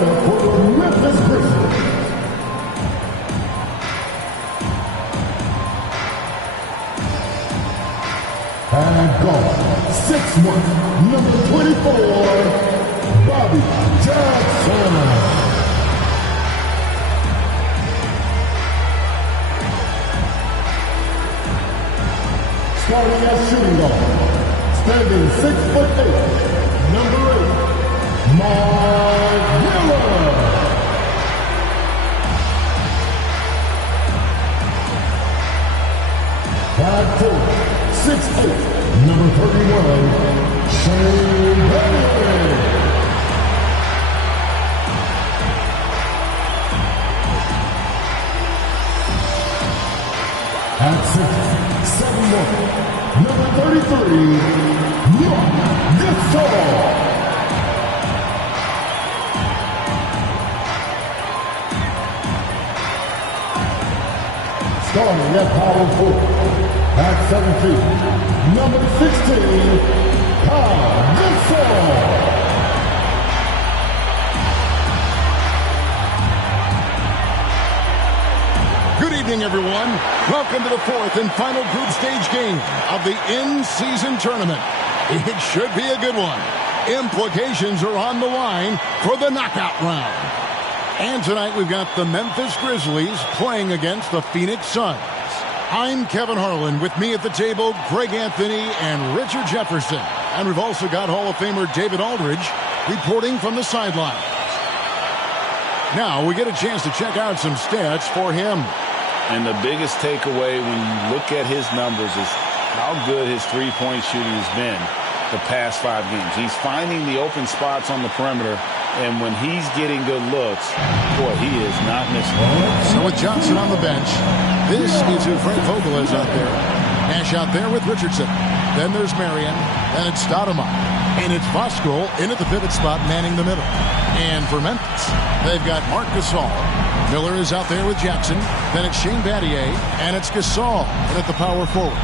center for the Memphis Grizzlies. And guard, 6'1", number 24, Bobby Jackson. Starting at shooting guard, standing 6'8", number 8, Mark Miller. Back court, 6'8", number 31, Shane Bailey. At 6'7", number 33, Mark Gasol. Starting at power forward, at 7 feet, number 16, Paul Gasol. Good evening, everyone. Welcome to the fourth and final group stage game of the in-season tournament. It should be a good one. Implications are on the line for the knockout round. And tonight we've got the Memphis Grizzlies playing against the Phoenix Suns. I'm Kevin Harlan. With me at the table, Greg Anthony and Richard Jefferson. And we've also got Hall of Famer David Aldridge reporting from the sidelines. Now we get a chance to check out some stats for him. And the biggest takeaway when you look at his numbers is how good his three-point shooting has been the past 5 games. He's finding the open spots on the perimeter, and when he's getting good looks, boy, he is not missing. So with Johnson on the bench, this is who Frank Vogel is out there. Nash out there with Richardson. Then there's Marion. Then it's Stoudemire. And it's Voskuhl in at the pivot spot, manning the middle. And for Memphis, they've got Marc Gasol. Miller is out there with Jackson. Then it's Shane Battier. And it's Gasol in at the power forward.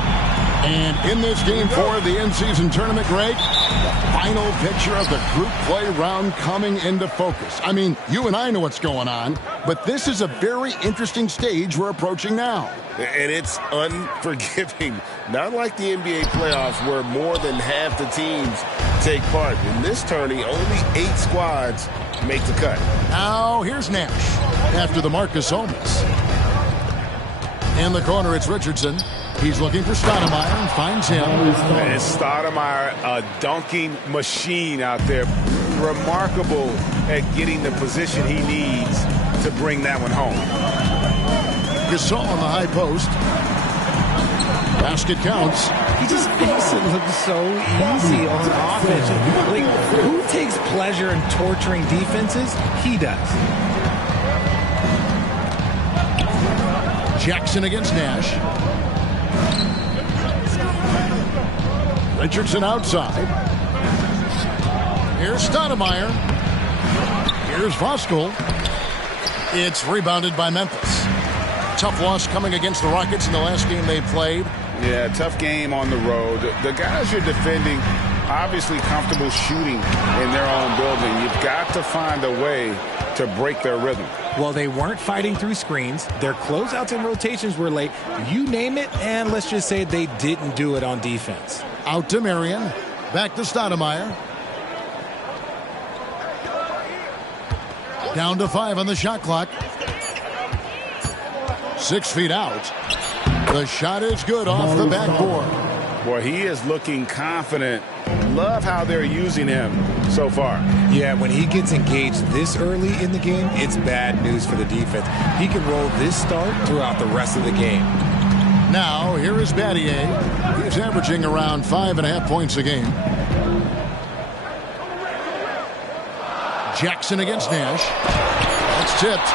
And in this game 4 of the in-season tournament, Greg, the final picture of the group play round coming into focus. I mean, you and I know what's going on, but this is a very interesting stage we're approaching now. And it's unforgiving. Not like the NBA playoffs where more than half the teams take part. In this tourney, only 8 squads make the cut. Now, here's Nash after the Marcus Holmes. In the corner, it's Richardson. He's looking for Stoudemire and finds him. And it's Stoudemire, a dunking machine out there. Remarkable at getting the position he needs to bring that one home. Gasol on the high post. Basket counts. He just makes it look so easy on offense. Like, who takes pleasure in torturing defenses? He does. Jackson against Nash. Richardson outside. Here's Stoudemire. Here's Voskuhl. It's rebounded by Memphis. Tough loss coming against the Rockets in the last game they played. Yeah, tough game on the road. The guys you're defending, obviously comfortable shooting in their own building. You've got to find a way to break their rhythm. Well, they weren't fighting through screens. Their closeouts and rotations were late. You name it, and let's just say they didn't do it on defense. Out to Marion. Back to Stoudemire. Down to 5 on the shot clock. 6 feet out. The shot is good off the backboard. Boy, he is looking confident. Love how they're using him so far. Yeah, when he gets engaged this early in the game, it's bad news for the defense. He can roll this start throughout the rest of the game. Now, here is Battier. He's averaging around 5.5 points a game. Jackson against Nash. That's tipped.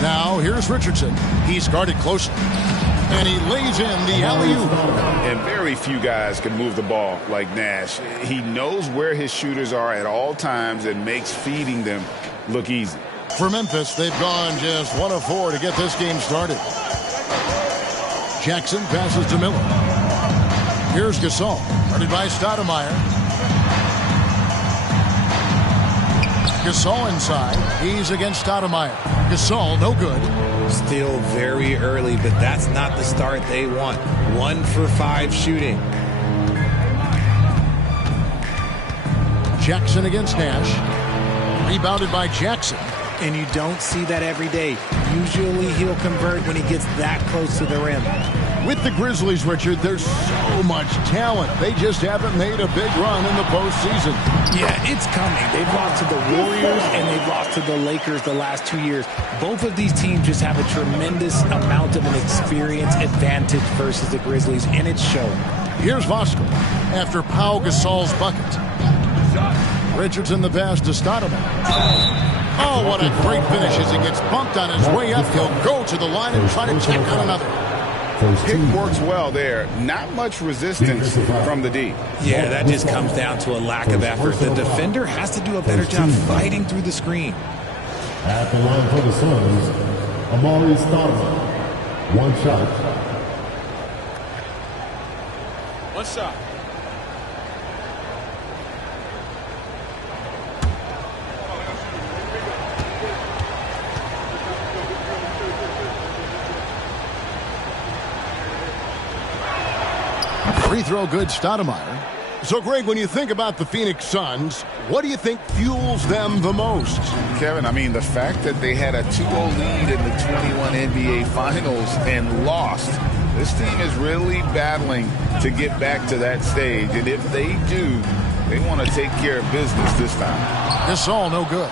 Now, here's Richardson. He's guarded closely. And he lays in the alley-oop. And very few guys can move the ball like Nash. He knows where his shooters are at all times and makes feeding them look easy. For Memphis, they've gone just 1 of 4 to get this game started. Jackson passes to Miller. Here's Gasol, guarded by Stoudemire. Gasol inside. He's against Stoudemire. Gasol, no good. Still very early, but that's not the start they want. 1 for 5 shooting. Jackson against Nash. Rebounded by Jackson. And you don't see that every day. Usually he'll convert when he gets that close to the rim. With the Grizzlies, Richard, there's so much talent. They just haven't made a big run in the postseason. Yeah, it's coming. They've lost to the Warriors and they've lost to the Lakers the last 2 years. Both of these teams just have a tremendous amount of an experience advantage versus the Grizzlies, and it's showing. Here's Vosco after Pau Gasol's bucket. Richardson the pass to Stoudemire. Oh, what a great finish as he gets bumped on his way up. He'll go to the line and try to check on another. Pick works well there. Not much resistance from the D. Yeah, that just comes down to a lack of effort. The defender has to do a better job fighting through the screen. At the line for the Suns, Amari Stoudemire. One shot. One shot. Free throw good, Stoudemire. So, Greg, when you think about the Phoenix Suns, what do you think fuels them the most? Kevin, I mean, the fact that they had a 2-0 lead in the 21 NBA Finals and lost. This team is really battling to get back to that stage. And if they do, they want to take care of business this time. Gasol, no good.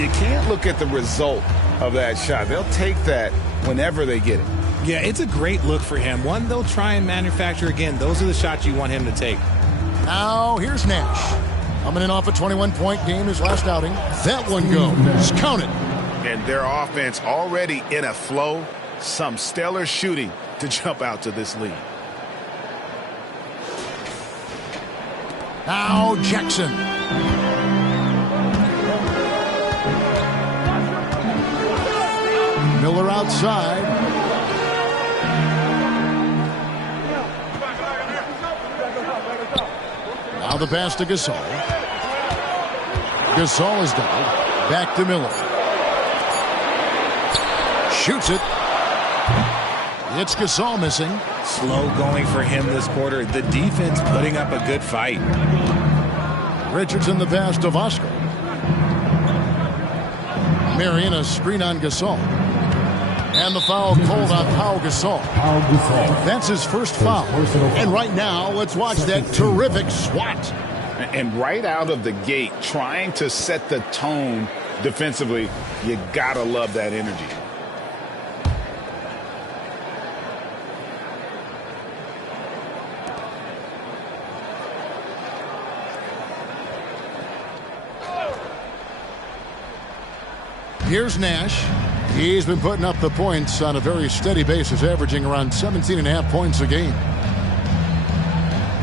You can't look at the result of that shot. They'll take that whenever they get it. Yeah, it's a great look for him. One they'll try and manufacture again. Those are the shots you want him to take. Now, here's Nash. Coming in off a 21-point game his last outing. That one goes. Count it. And their offense already in a flow. Some stellar shooting to jump out to this lead. Now, Jackson. Miller outside. Now the pass to Gasol. Gasol is down. Back to Miller. Shoots it. It's Gasol missing. Slow going for him this quarter. The defense putting up a good fight. Richardson the pass to Vosco. Marion a screen on Gasol. And the foul called on Pau Gasol. That's his first foul. And right now, let's watch that terrific swat. And right out of the gate, trying to set the tone defensively, you gotta love that energy. Here's Nash. He's been putting up the points on a very steady basis, averaging around 17.5 points a game.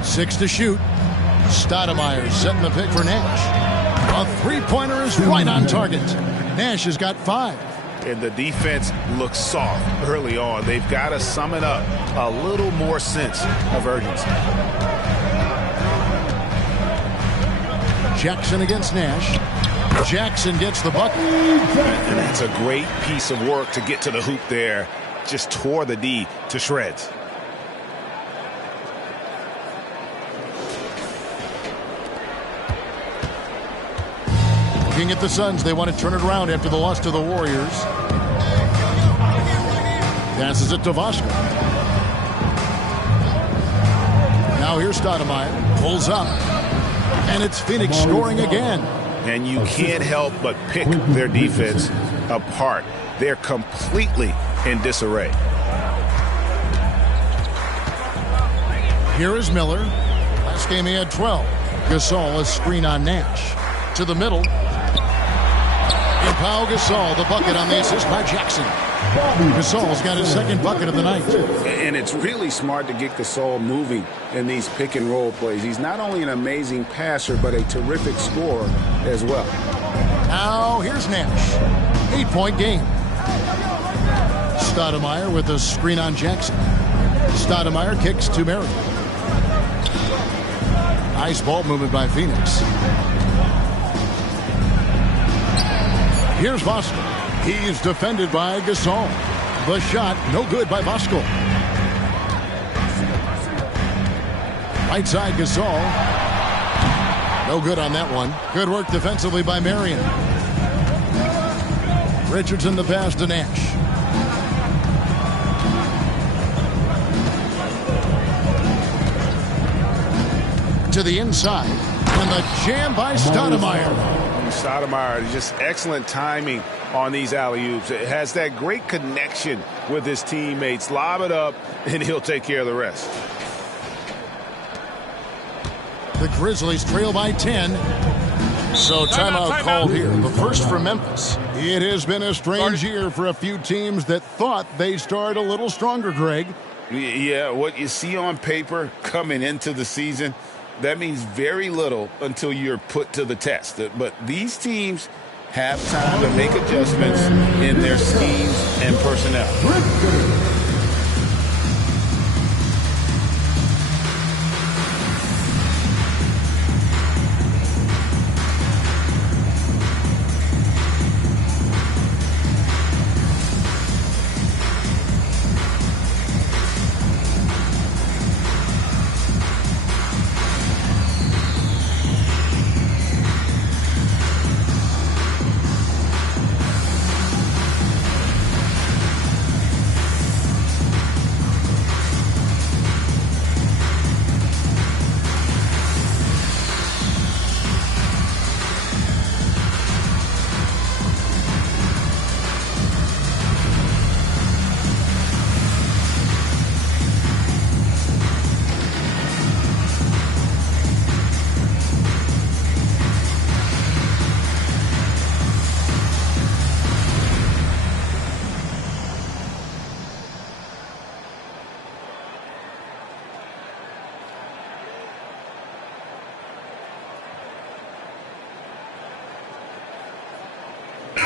6 to shoot. Stoudemire setting the pick for Nash. A three-pointer is right on target. Nash has got 5. And the defense looks soft early on. They've got to sum it up. A little more sense of urgency. Jackson against Nash. Jackson gets the bucket. And that's a great piece of work to get to the hoop there. Just tore the D to shreds. Looking at the Suns, they want to turn it around after the loss to the Warriors. Passes it to Vosco. Now here's Stoudemire. Pulls up. And it's Phoenix scoring again. And you can't help but pick their defense apart. They're completely in disarray. Here is Miller. Last game he had 12. Gasol a screen on Nash. To the middle. And Pau Gasol, the bucket on the assist by Jackson. Gasol's got his second bucket of the night. And it's really smart to get Gasol moving in these pick and roll plays. He's not only an amazing passer, but a terrific scorer as well. Now here's Nash. 8-point game. Stoudemire with a screen on Jackson. Stoudemire kicks to Marion. Nice ball movement by Phoenix. Here's Voskuhl. He's defended by Gasol. The shot, no good by Voskuhl. Right side, Gasol. No good on that one. Good work defensively by Marion. Richardson the pass to Nash. To the inside. And the jam by Stoudemire. Stoudemire, just excellent timing on these alley-oops. It has that great connection with his teammates. Lob it up, and he'll take care of the rest. The Grizzlies trail by 10. So timeout called here. The first for Memphis. It has been a strange year for a few teams that thought they started a little stronger, Greg. Yeah, what you see on paper coming into the season, that means very little until you're put to the test. But these teams have time to make adjustments in their schemes and personnel.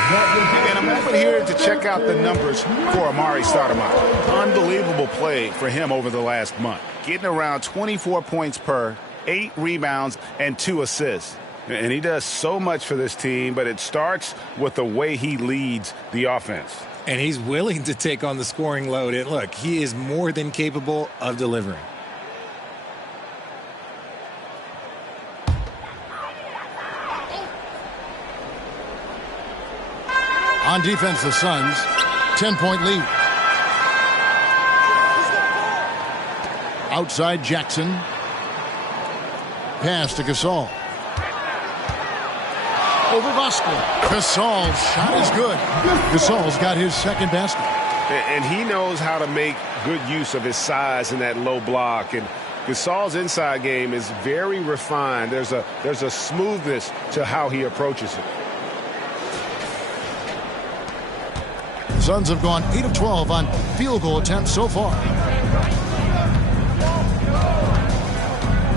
And I'm over here to check out the numbers for Amari Stoudemire. Unbelievable play for him over the last month. Getting around 24 points per, 8 rebounds, and 2 assists. And he does so much for this team, but it starts with the way he leads the offense. And he's willing to take on the scoring load. And look, he is more than capable of delivering. On defense, the Suns, 10-point lead. Outside, Jackson. Pass to Gasol. Over Voskuhl. Gasol's shot is good. Gasol's got his second basket. And he knows how to make good use of his size in that low block. And Gasol's inside game is very refined. There's a smoothness to how he approaches it. Suns have gone 8 of 12 on field goal attempts so far.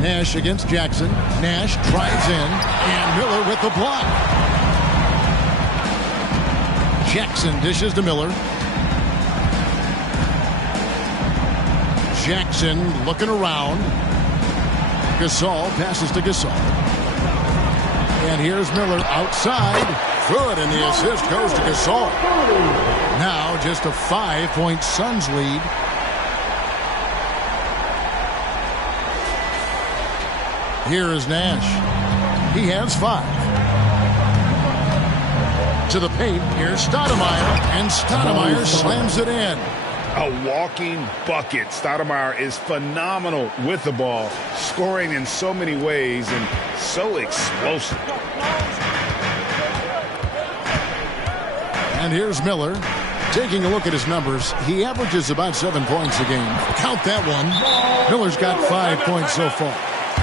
Nash against Jackson. Nash drives in, and Miller with the block. Jackson dishes to Miller. Jackson looking around. Gasol passes to Gasol. And here's Miller outside. Good, and the assist goes to Gasol. Now just a 5-point Suns lead. Here is Nash. He has 5. To the paint, here's Stoudemire, and Stoudemire slams it in. A walking bucket. Stoudemire is phenomenal with the ball, scoring in so many ways and so explosive. And here's Miller. Taking a look at his numbers, he averages about 7 points a game. Count that one. Miller's got 5 points so far.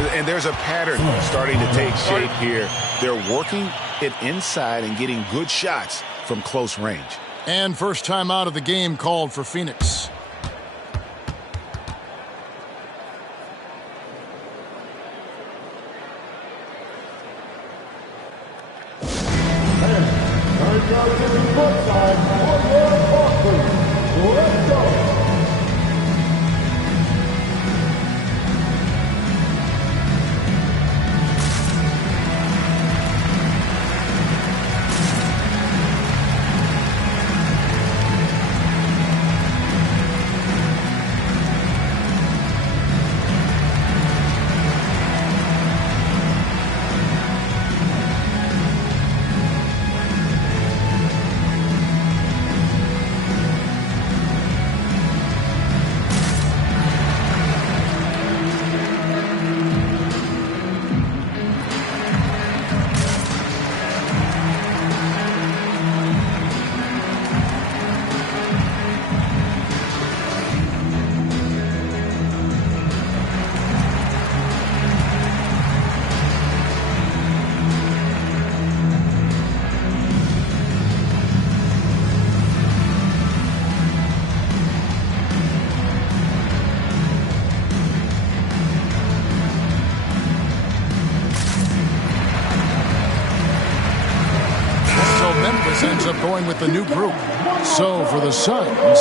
And there's a pattern starting to take shape here. They're working it inside and getting good shots from close range. And first time out of the game called for Phoenix. going with the new group. So for the Suns.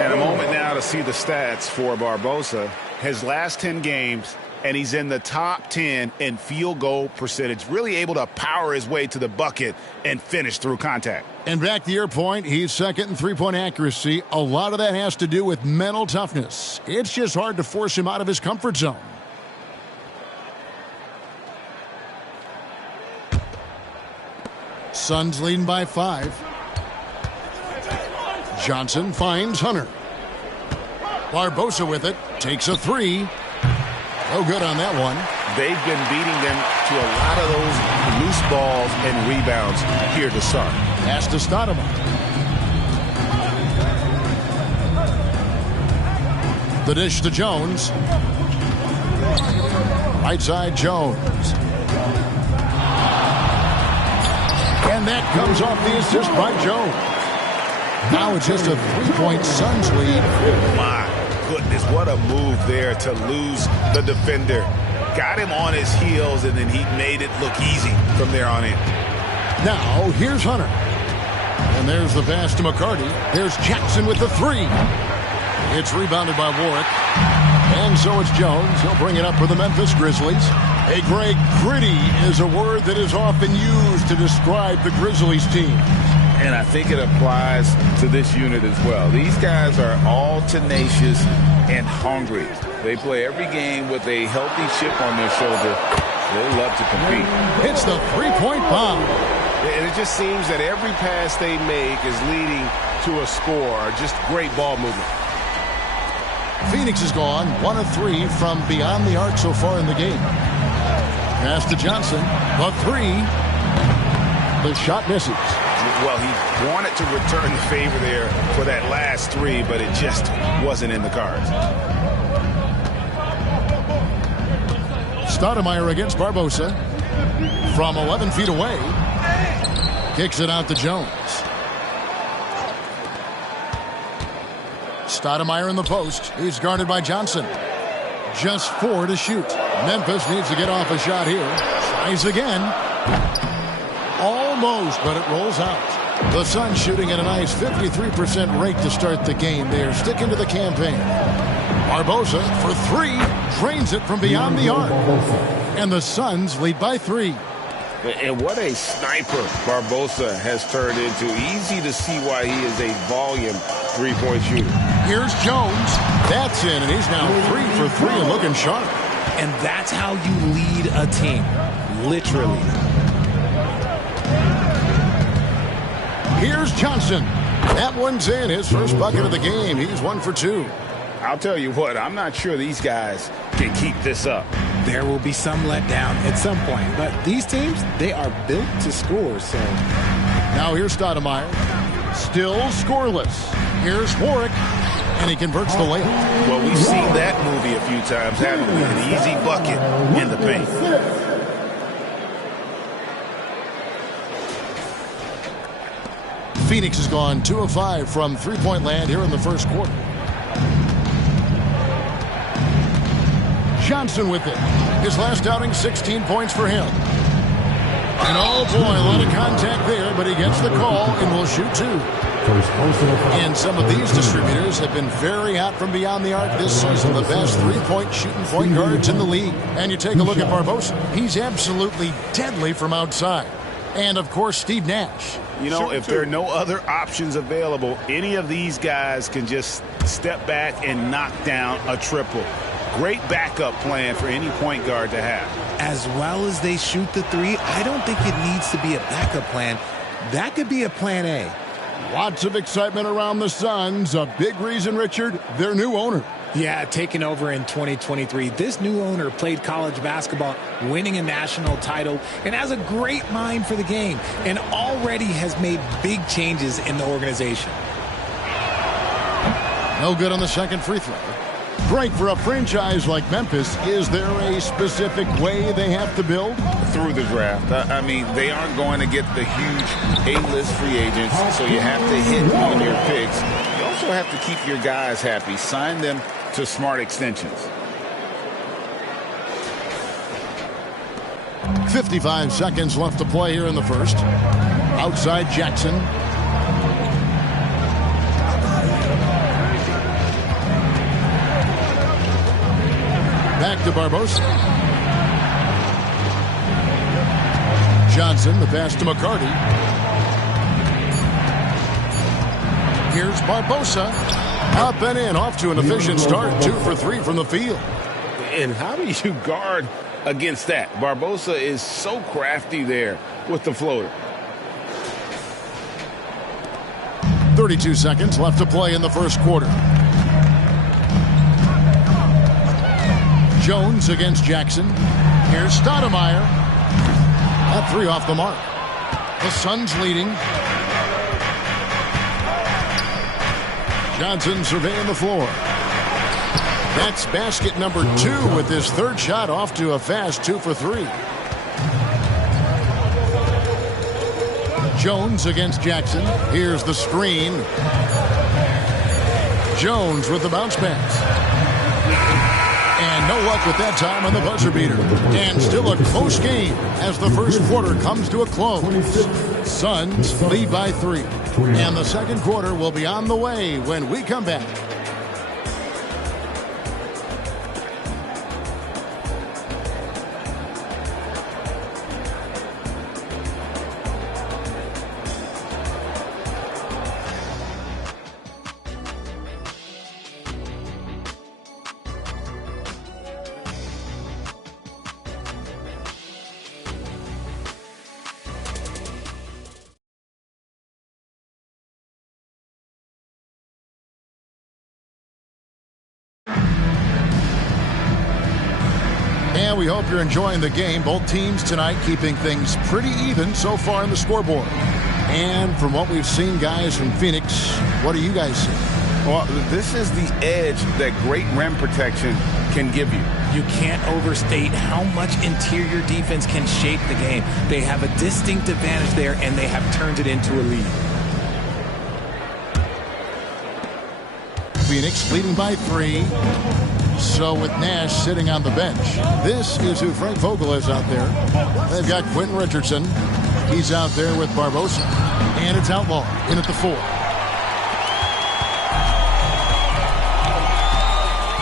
And a moment now to see the stats for Barbosa. His last 10 games, and he's in the top 10 in field goal percentage. Really able to power his way to the bucket and finish through contact. And back to your point, he's second in three-point accuracy. A lot of that has to do with mental toughness. It's just hard to force him out of his comfort zone. Suns leading by 5. Johnson finds Hunter. Barbosa with it. Takes a 3. No good on that one. They've been beating them to a lot of those loose balls and rebounds here to start. Pass to Stoudemire. The dish to Jones. Right side Jones. And that comes off the assist by Jones. Now it's just a 3-point Suns lead. My goodness, what a move there to lose the defender. Got him on his heels, and then he made it look easy from there on in. Now here's Hunter. And there's the pass to McCarty. There's Jackson with the 3. It's rebounded by Warwick. And so it's Jones. He'll bring it up for the Memphis Grizzlies. Hey, Greg, gritty is a word that is often used to describe the Grizzlies team. And I think it applies to this unit as well. These guys are all tenacious and hungry. They play every game with a healthy chip on their shoulder. They love to compete. Hits the 3-point bomb. And it just seems that every pass they make is leading to a score. Just great ball movement. Phoenix is gone 1 of 3 from beyond the arc so far in the game. Pass to Johnson. The 3. The shot misses. Well, he wanted to return the favor there for that last 3, but it just wasn't in the cards. Stoudemire against Barbosa. From 11 feet away. Kicks it out to Jones. Stoudemire in the post. He's guarded by Johnson. Just 4 to shoot. Memphis needs to get off a shot here. Tries again. Almost, but it rolls out. The Suns shooting at a nice 53% rate to start the game. They are sticking to the campaign. Barbosa for 3. Drains it from beyond the arc. And the Suns lead by 3. And what a sniper Barbosa has turned into. Easy to see why he is a volume three-point shooter. Here's Jones. That's in, and he's now 3 for 3 and looking sharp. And that's how you lead a team. Literally. Here's Johnson. That one's in. His first bucket of the game. He's 1 for 2. I'll tell you what, I'm not sure these guys can keep this up. There will be some letdown at some point. But these teams, they are built to score. So now here's Stoudemire. Still scoreless. Here's Warwick. And he converts the layup. Well, we've seen that movie a few times, haven't we? An easy bucket in the paint. Phoenix has gone 2 of 5 from three-point land here in the first quarter. Johnson with it. His last outing, 16 points for him. And oh boy, a lot of contact there, but he gets the call and will shoot 2. And some of these distributors have been very hot from beyond the arc this season. The best three-point shooting point guards in the league. And you take a look at Barbosa. He's absolutely deadly from outside. And, of course, Steve Nash. You know, if there are no other options available, any of these guys can just step back and knock down a triple. Great backup plan for any point guard to have. As well as they shoot the 3, I don't think it needs to be a backup plan. That could be a plan A. Lots of excitement around the Suns. A big reason, Richard, their new owner. Yeah, taking over in 2023. This new owner played college basketball, winning a national title, and has a great mind for the game, and already has made big changes in the organization. No good on the second free throw. Great for a franchise like Memphis. Is there a specific way they have to build? Through the draft. I mean, they aren't going to get the huge A-list free agents, so you have to hit on your picks. You also have to keep your guys happy. Sign them to smart extensions. 55 seconds left to play here in the first. Outside Jackson. Back to Barbosa. Johnson, the pass to McCarty. Here's Barbosa. Up and in, off to an efficient start. 2 for 3 from the field. And how do you guard against that? Barbosa is so crafty there with the floater. 32 seconds left to play in the first quarter. Jones against Jackson. Here's Stoudemire. That 3 off the mark. The Suns leading. Johnson surveying the floor. That's basket number 2 with his third shot off to a fast 2 for 3. Jones against Jackson. Here's the screen. Jones with the bounce pass. And no luck with that time on the buzzer beater. And still a close game as the first quarter comes to a close. Suns lead by 3. And the second quarter will be on the way when we come back. And we hope you're enjoying the game. Both teams tonight keeping things pretty even so far in the scoreboard. And from what we've seen, guys, from Phoenix, what do you guys see? Well, this is the edge that great rim protection can give you. You can't overstate how much interior defense can shape the game. They have a distinct advantage there, and they have turned it into a lead. Phoenix leading by 3. So with Nash sitting on the bench, this is who Frank Vogel is out there. They've got Quentin Richardson. He's out there with Barbosa. And it's Outlaw in at the 4.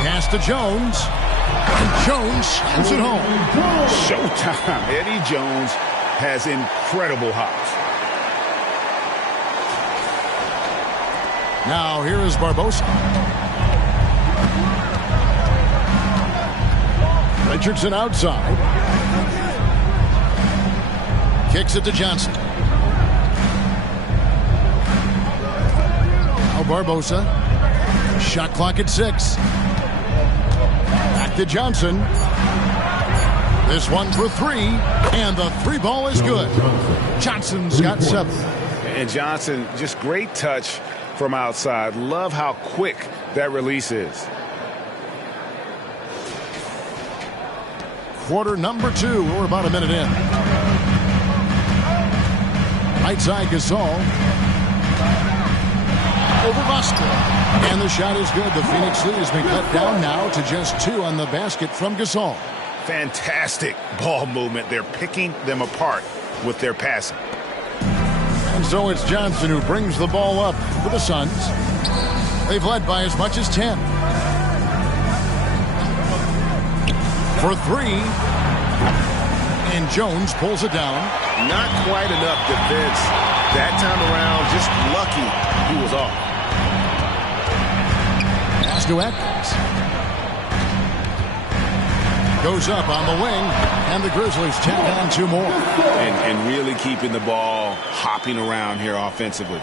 Pass to Jones. And Jones slams it home. Showtime. Eddie Jones has incredible hops. Now here is Barbosa. Richardson outside. Kicks it to Johnson. Now Barbosa. Shot clock at 6. Back to Johnson. This one for 3. And the 3 ball is good. Johnson's got 7. And Johnson, just great touch from outside. Love how quick that release is. Quarter number 2. We're about a minute in. Right side Gasol. Over Vasquez. And the shot is good. The Phoenix lead has been cut down now to just 2 on the basket from Gasol. Fantastic ball movement. They're picking them apart with their passing. And so it's Johnson who brings the ball up for the Suns. They've led by as much as 10. For 3. And Jones pulls it down. Not quite enough defense that time around. Just lucky he was off. Pass to Atkins. Goes up on the wing. And the Grizzlies tack on 2 more. And really keeping the ball hopping around here offensively.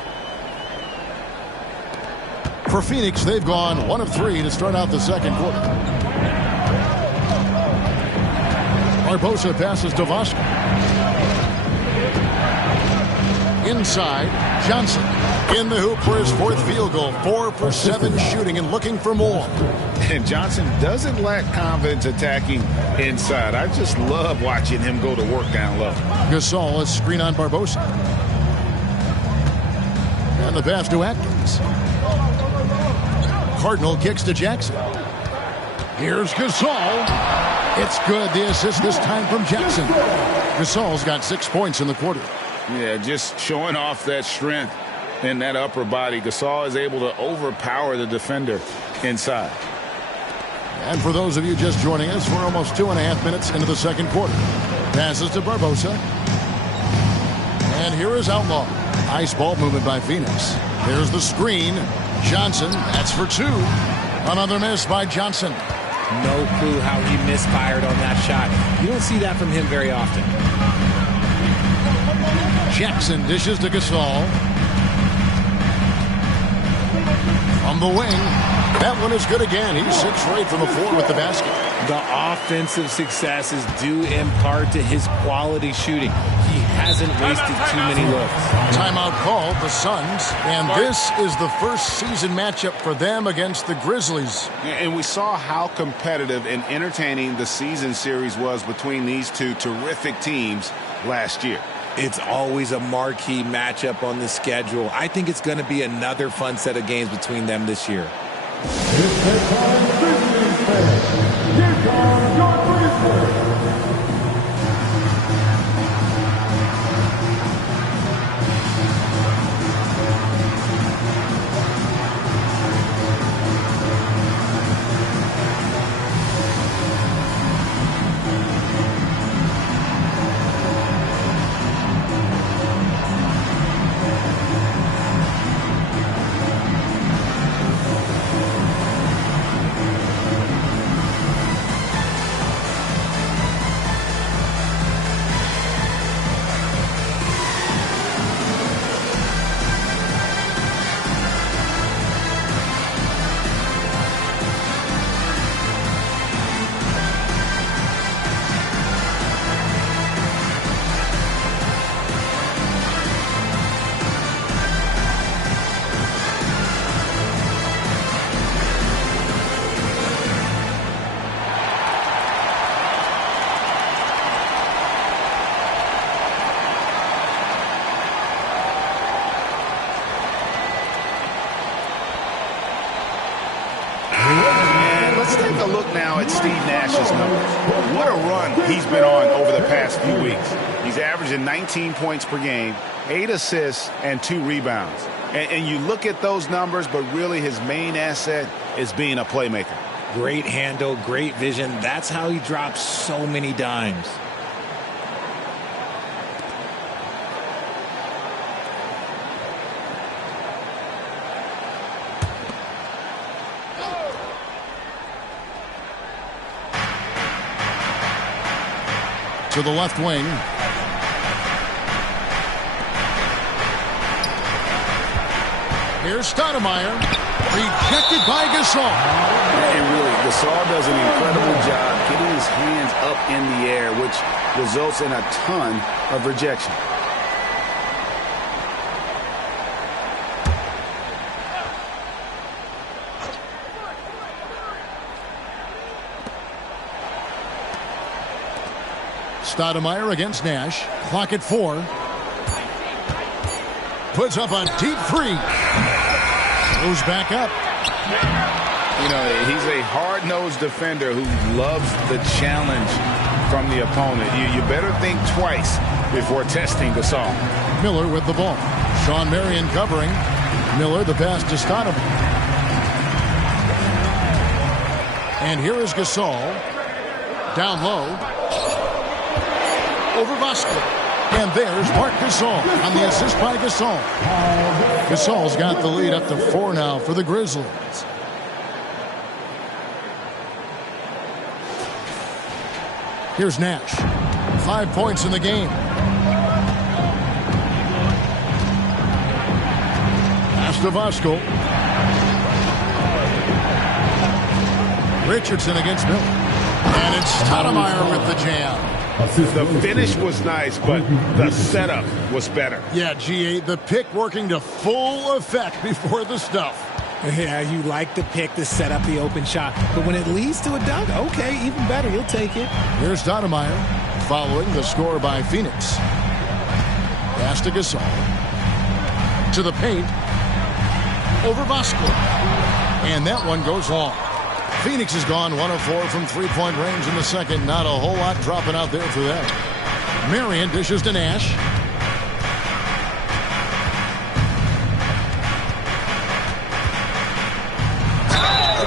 For Phoenix, they've gone 1 of 3 to start out the second quarter. Barbosa passes to Vasquez. Inside, Johnson. In the hoop for his 4th field goal. 4 for 7 shooting and looking for more. And Johnson doesn't lack confidence attacking inside. I just love watching him go to work down low. Gasol is screen on Barbosa. And the pass to Atkins. Cardinal kicks to Jackson. Here's Gasol. It's good. The assist this time from Jackson. Gasol's got 6 points in the quarter. Yeah, just showing off that strength in that upper body. Gasol is able to overpower the defender inside. And for those of you just joining us, we're almost 2.5 minutes into the second quarter. Passes to Barbosa. And here is Outlaw. Nice ball movement by Phoenix. There's the screen. Johnson, that's for 2. Another miss by Johnson. No clue how he misfired on that shot. You don't see that from him very often. Jackson dishes to Gasol. From the wing. That one is good again. He's 6 straight from the floor with the basket. The offensive success is due in part to his quality shooting. He hasn't wasted too many looks. Timeout called, the Suns. And this is the first season matchup for them against the Grizzlies. And we saw how competitive and entertaining the season series was between these two terrific teams last year. It's always a marquee matchup on the schedule. I think it's going to be another fun set of games between them this year. A look now at Steve Nash's numbers. What a run he's been on over the past few weeks. He's averaging 19 points per game, 8 assists, and 2 rebounds. And you look at those numbers, but really his main asset is being a playmaker. Great handle, great vision. That's how he drops so many dimes. To the left wing. Here's Stoudemire. Rejected by Gasol. And really, Gasol does an incredible job getting his hands up in the air, which results in a ton of rejection. Stoudemire against Nash. Clock at 4. Puts up a deep 3. Goes back up. You know, he's a hard-nosed defender who loves the challenge from the opponent. You better think twice before testing Gasol. Miller with the ball. Sean Marion covering. Miller the pass to Stoudemire. And here is Gasol. Down low. Over Vasco. And there's Marc Gasol on the assist by Gasol. Gasol's got the lead up to 4 now for the Grizzlies. Here's Nash. 5 points in the game. Pass to Vasco. Richardson against Miller. And it's Stoudemire with the jam. The finish was nice, but the setup was better. Yeah, G8, the pick working to full effect before the stuff. Yeah, you like the pick to set up the open shot. But when it leads to a dunk, okay, even better. You'll take it. Here's Stoudemire following the score by Phoenix. Pass to Gasol. To the paint. Over Vasco. And that one goes long. Phoenix has gone 1 of 4 from three-point range in the second. Not a whole lot dropping out there for that. Marion dishes to Nash.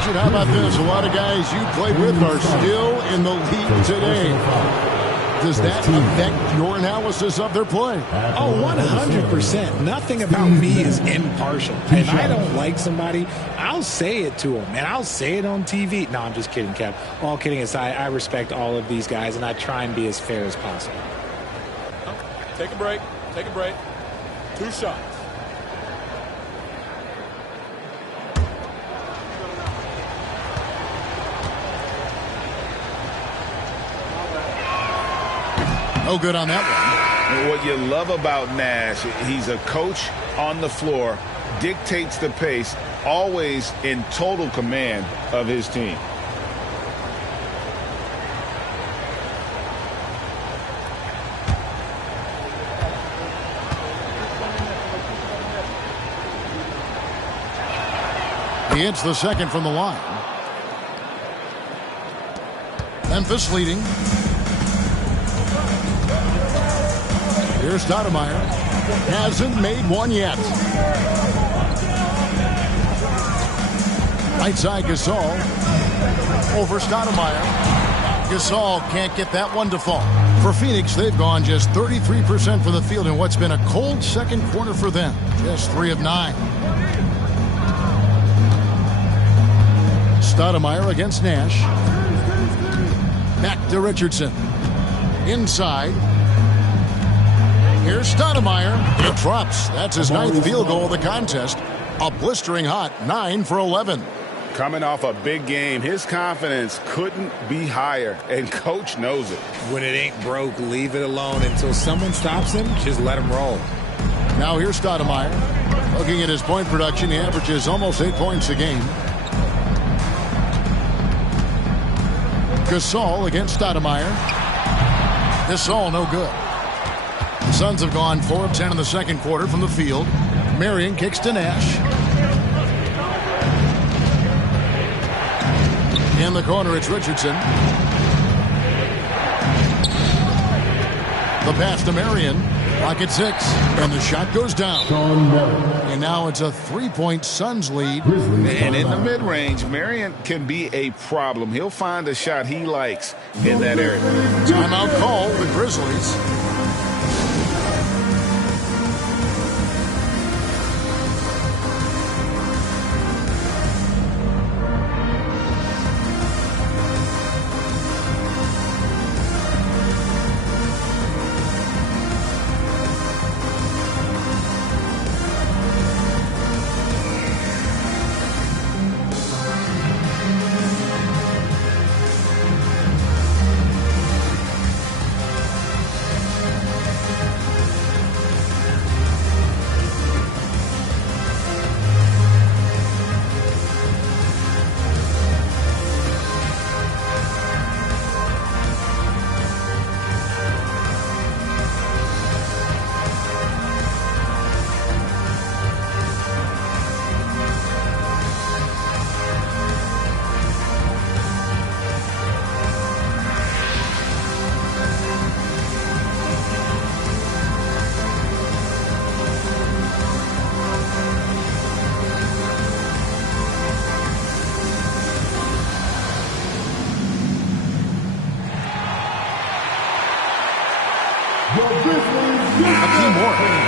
Richard, how about this? A lot of guys you played with are still in the league today. Does that affect your analysis of their play? Oh, 100%. Nothing about me is impartial. If I don't like somebody, I'll say it to them, and I'll say it on TV. No, I'm just kidding, Kev. All kidding aside, I respect all of these guys, and I try and be as fair as possible. Take a break. Take a break. 2 shots. No good on that one. What you love about Nash, he's a coach on the floor, dictates the pace, always in total command of his team. He hits the second from the line. Memphis leading. Here's Stoudemire. Hasn't made one yet. Right side Gasol. Over Stoudemire. Gasol can't get that one to fall. For Phoenix, they've gone just 33% from the field in what's been a cold second quarter for them. Just 3 of 9. Stoudemire against Nash. Back to Richardson. Inside. Here's Stoudemire. It drops. That's his 9th field goal of the contest. A blistering hot 9 for 11. Coming off a big game, his confidence couldn't be higher, and coach knows it. When it ain't broke, leave it alone until someone stops him. Just let him roll. Now here's Stoudemire. Looking at his point production, he averages almost 8 points a game. Gasol against Stoudemire. Gasol no good. The Suns have gone 4 of 10 in the second quarter from the field. Marion kicks to Nash. In the corner, it's Richardson. The pass to Marion. Clock at 6. And the shot goes down. And now it's a 3-point Suns lead. And in the mid-range, Marion can be a problem. He'll find a shot he likes in that area. Timeout call, the Grizzlies.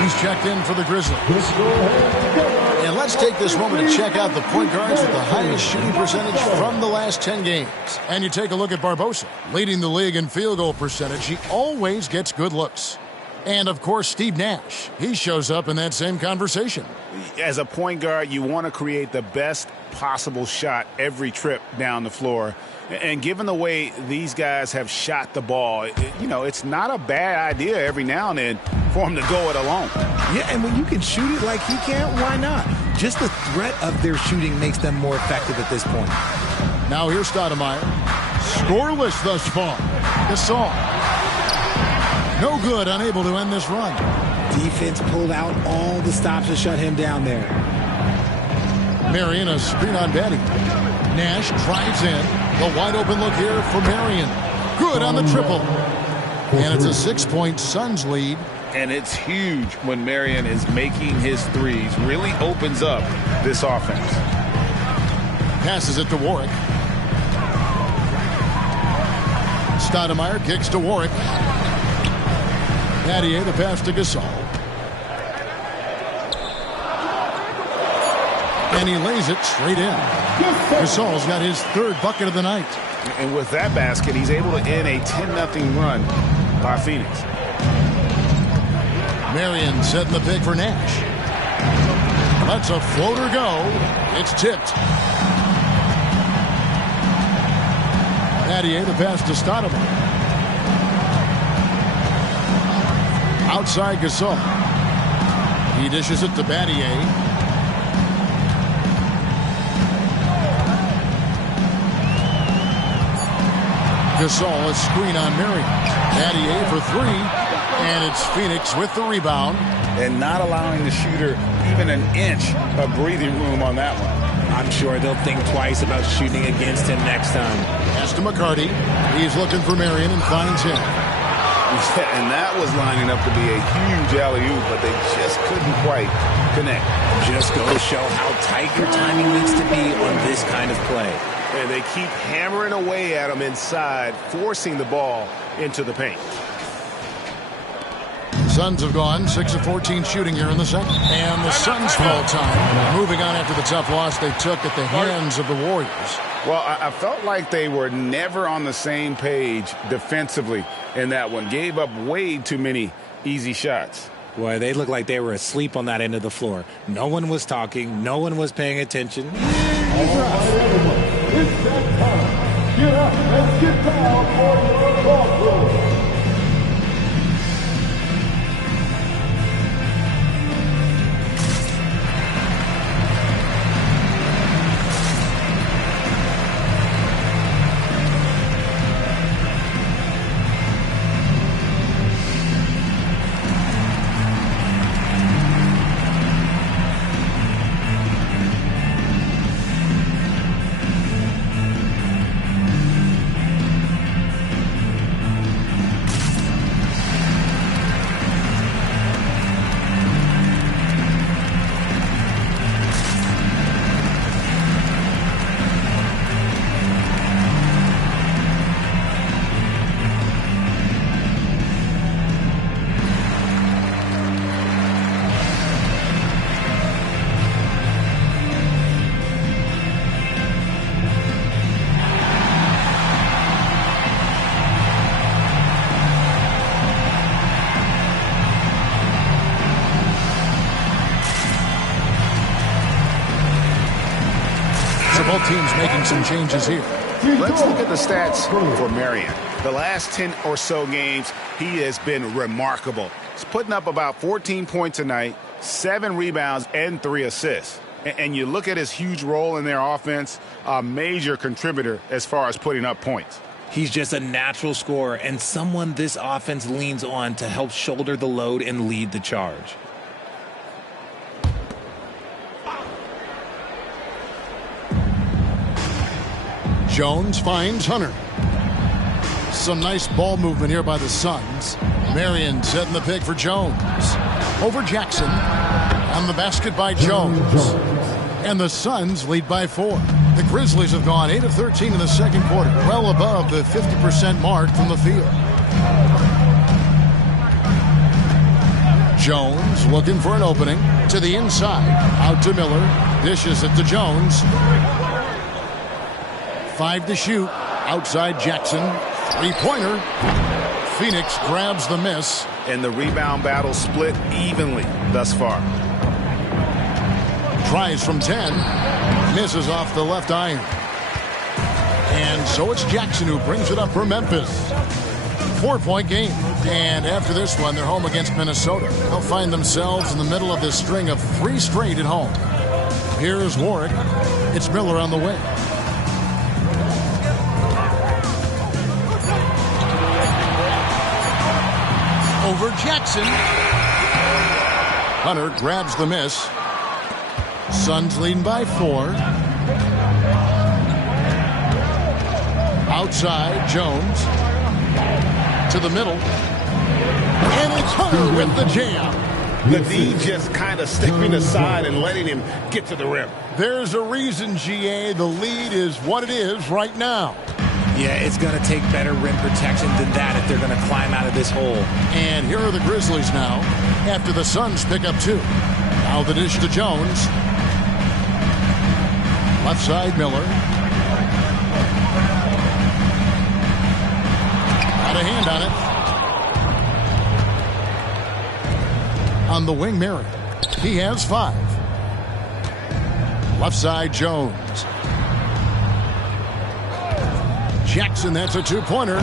He's checked in for the Grizzlies. And let's take this moment to check out the point guards with the highest shooting percentage from the last 10 games. And you take a look at Barbosa, leading the league in field goal percentage. He always gets good looks. And, of course, Steve Nash. He shows up in that same conversation. As a point guard, you want to create the best possible shot every trip down the floor. And given the way these guys have shot the ball, it's not a bad idea every now and then for them to go it alone. Yeah, and when you can shoot it like he can, why not? Just the threat of their shooting makes them more effective at this point. Now here's Stoudemire. Scoreless thus far. Gasol. No good, unable to end this run. Defense pulled out all the stops to shut him down there. Marion, a screen on Betty. Nash drives in. The wide open look here for Marion. Good on the triple. And it's a 6-point Suns lead. And it's huge when Marion is making his threes. Really opens up this offense. Passes it to Warwick. Stoudemire kicks to Warwick. Battier, the pass to Gasol. And he lays it straight in. Gasol's got his third bucket of the night. And with that basket, he's able to end a 10-0 run by Phoenix. Marion setting the pick for Nash. Lets a floater go. It's tipped. Battier, the pass to Stoudemire. Outside Gasol. He dishes it to Battier. Gasol, a screen on Marion. Battier for three. And it's Phoenix with the rebound. And not allowing the shooter even an inch of breathing room on that one. I'm sure they'll think twice about shooting against him next time. Pass to McCarty. He's looking for Marion and finds him. And that was lining up to be a huge alley-oop, but they just couldn't quite connect. Just go to show how tight your timing needs to be on this kind of play. And they keep hammering away at him inside, forcing the ball into the paint. Suns have gone 6 of 14 shooting here in the second. And the Suns fall time. Moving on after the tough loss they took at the hands of the Warriors. Well, I felt like they were never on the same page defensively in that one. Gave up way too many easy shots. Boy, they looked like they were asleep on that end of the floor. No one was talking. No one was paying attention. All right, everyone. It's that time. Get up and get down for your golf room. Both teams making some changes here. Let's look at the stats for Marion. The last 10 or so games, he has been remarkable. He's putting up about 14 points a night, 7 rebounds, and 3 assists. And you look at his huge role in their offense, a major contributor as far as putting up points. He's just a natural scorer and someone this offense leans on to help shoulder the load and lead the charge. Jones finds Hunter. Some nice ball movement here by the Suns. Marion setting the pick for Jones. Over Jackson. On the basket by Jones. And the Suns lead by 4. The Grizzlies have gone 8 of 13 in the second quarter. Well above the 50% mark from the field. Jones looking for an opening. To the inside. Out to Miller. Dishes it to Jones. 5 to shoot. Outside Jackson. Three-pointer. Phoenix grabs the miss. And the rebound battle split evenly thus far. Tries from 10. Misses off the left iron. And so it's Jackson who brings it up for Memphis. 4-point game. And after this one, they're home against Minnesota. They'll find themselves in the middle of this string of 3 straight at home. Here's Warwick. It's Miller on the way. Over Jackson. Hunter grabs the miss. Suns leading by 4. Outside, Jones. To the middle. And it's Hunter with the jam. the D just kind of stepping aside and letting him get to the rim. There's a reason, GA, the lead is what it is right now. Yeah, it's going to take better rim protection than that if they're going to climb out of this hole. And here are the Grizzlies now, after the Suns pick up 2. Now the dish to Jones. Left side, Miller. Got a hand on it. On the wing, Mary. He has 5. Left side, Jones. Jackson, that's a 2-pointer.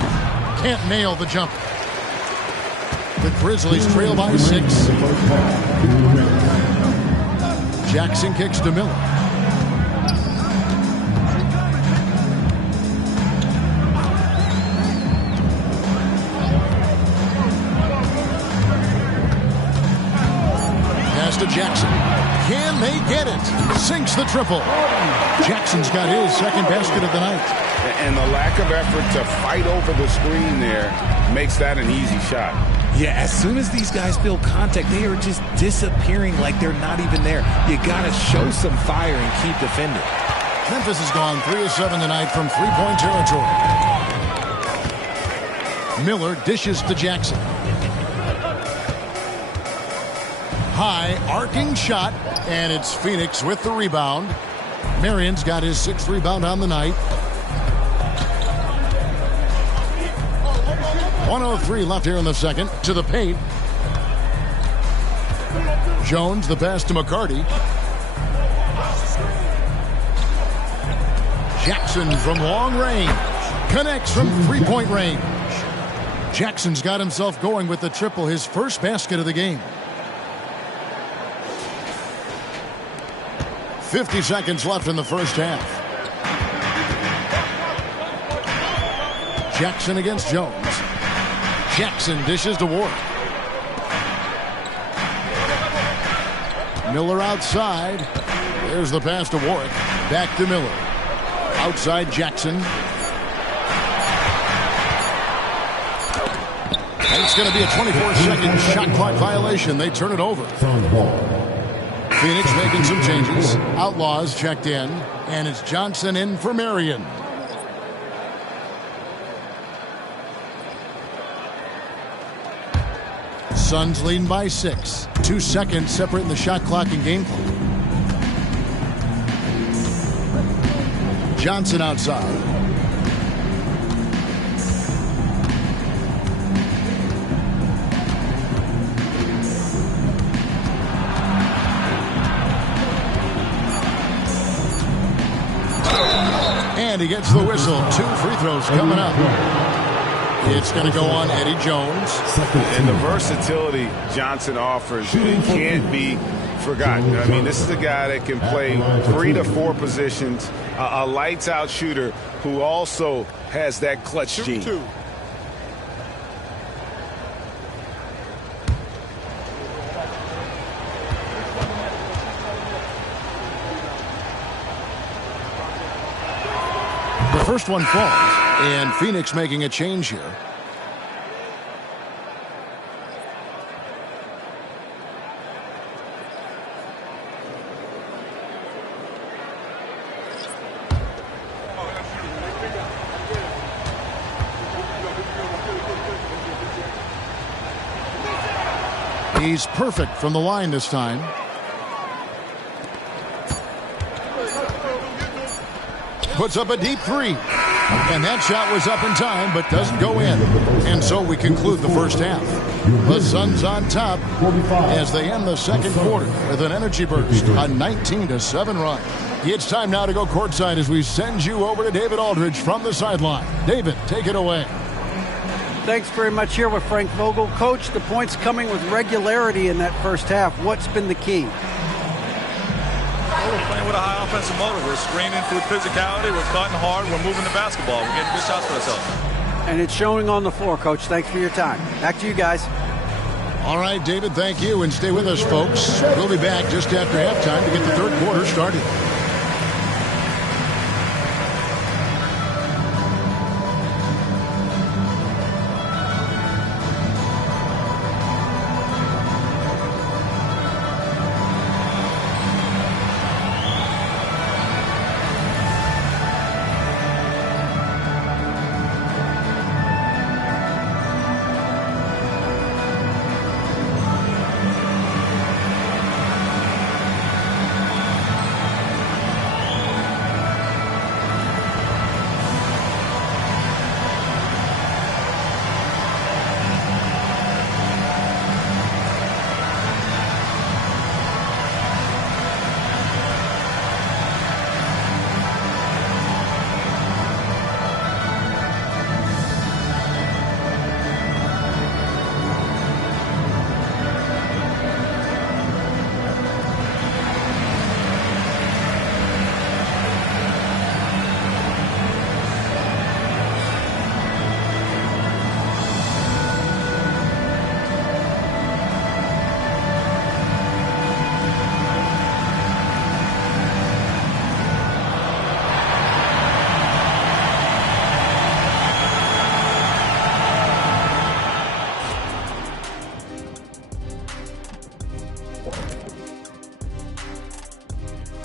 Can't nail the jumper. The Grizzlies trail by 6. Jackson kicks to Miller. Pass to Jackson. Can they get it? Sinks the triple. Jackson's got his second basket of the night. And the lack of effort to fight over the screen there makes that an easy shot. Yeah, as soon as these guys feel contact, they are just disappearing like they're not even there. You got to show some fire and keep defending. Memphis has gone 3 of 7 tonight from 3-point territory. Miller dishes to Jackson. High, arcing shot, and it's Phoenix with the rebound. Marion's got his 6th rebound on the night. 1:03 left here in the second. To the paint. Jones, the pass to McCarty. Jackson from long range. Connects from 3-point range. Jackson's got himself going with the triple, his first basket of the game. 50 seconds left in the first half. Jackson against Jones. Jackson dishes to Ward. Miller outside. There's the pass to Warwick. Back to Miller. Outside Jackson. And it's going to be a 24-second shot clock violation. They turn it over. Phoenix making some changes. Outlaws checked in. And it's Johnson in for Marion. Suns leading by 6. 2 seconds separating the shot clock and game clock. Johnson outside. And he gets the whistle. 2 free throws coming up. It's going to go on Eddie Jones. And the versatility Johnson offers, it can't be forgotten. I mean, this is a guy that can play 3 to 4 positions, a lights-out shooter who also has that clutch gene. The first one falls, and Phoenix making a change here. He's perfect from the line this time. Puts up a deep 3. And that shot was up in time, but doesn't go in. And so we conclude the first half. The Suns on top as they end the second quarter with an energy burst, a 19-7 run. It's time now to go courtside as we send you over to David Aldridge from the sideline. David, take it away. Thanks very much here with Frank Vogel. Coach, the points coming with regularity in that first half. What's been the key? We're playing with a high offensive motor. We're screening with physicality. We're cutting hard. We're moving the basketball. We're getting good shots for ourselves. And it's showing on the floor, Coach. Thanks for your time. Back to you guys. All right, David, thank you. And stay with us, folks. We'll be back just after halftime to get the third quarter started.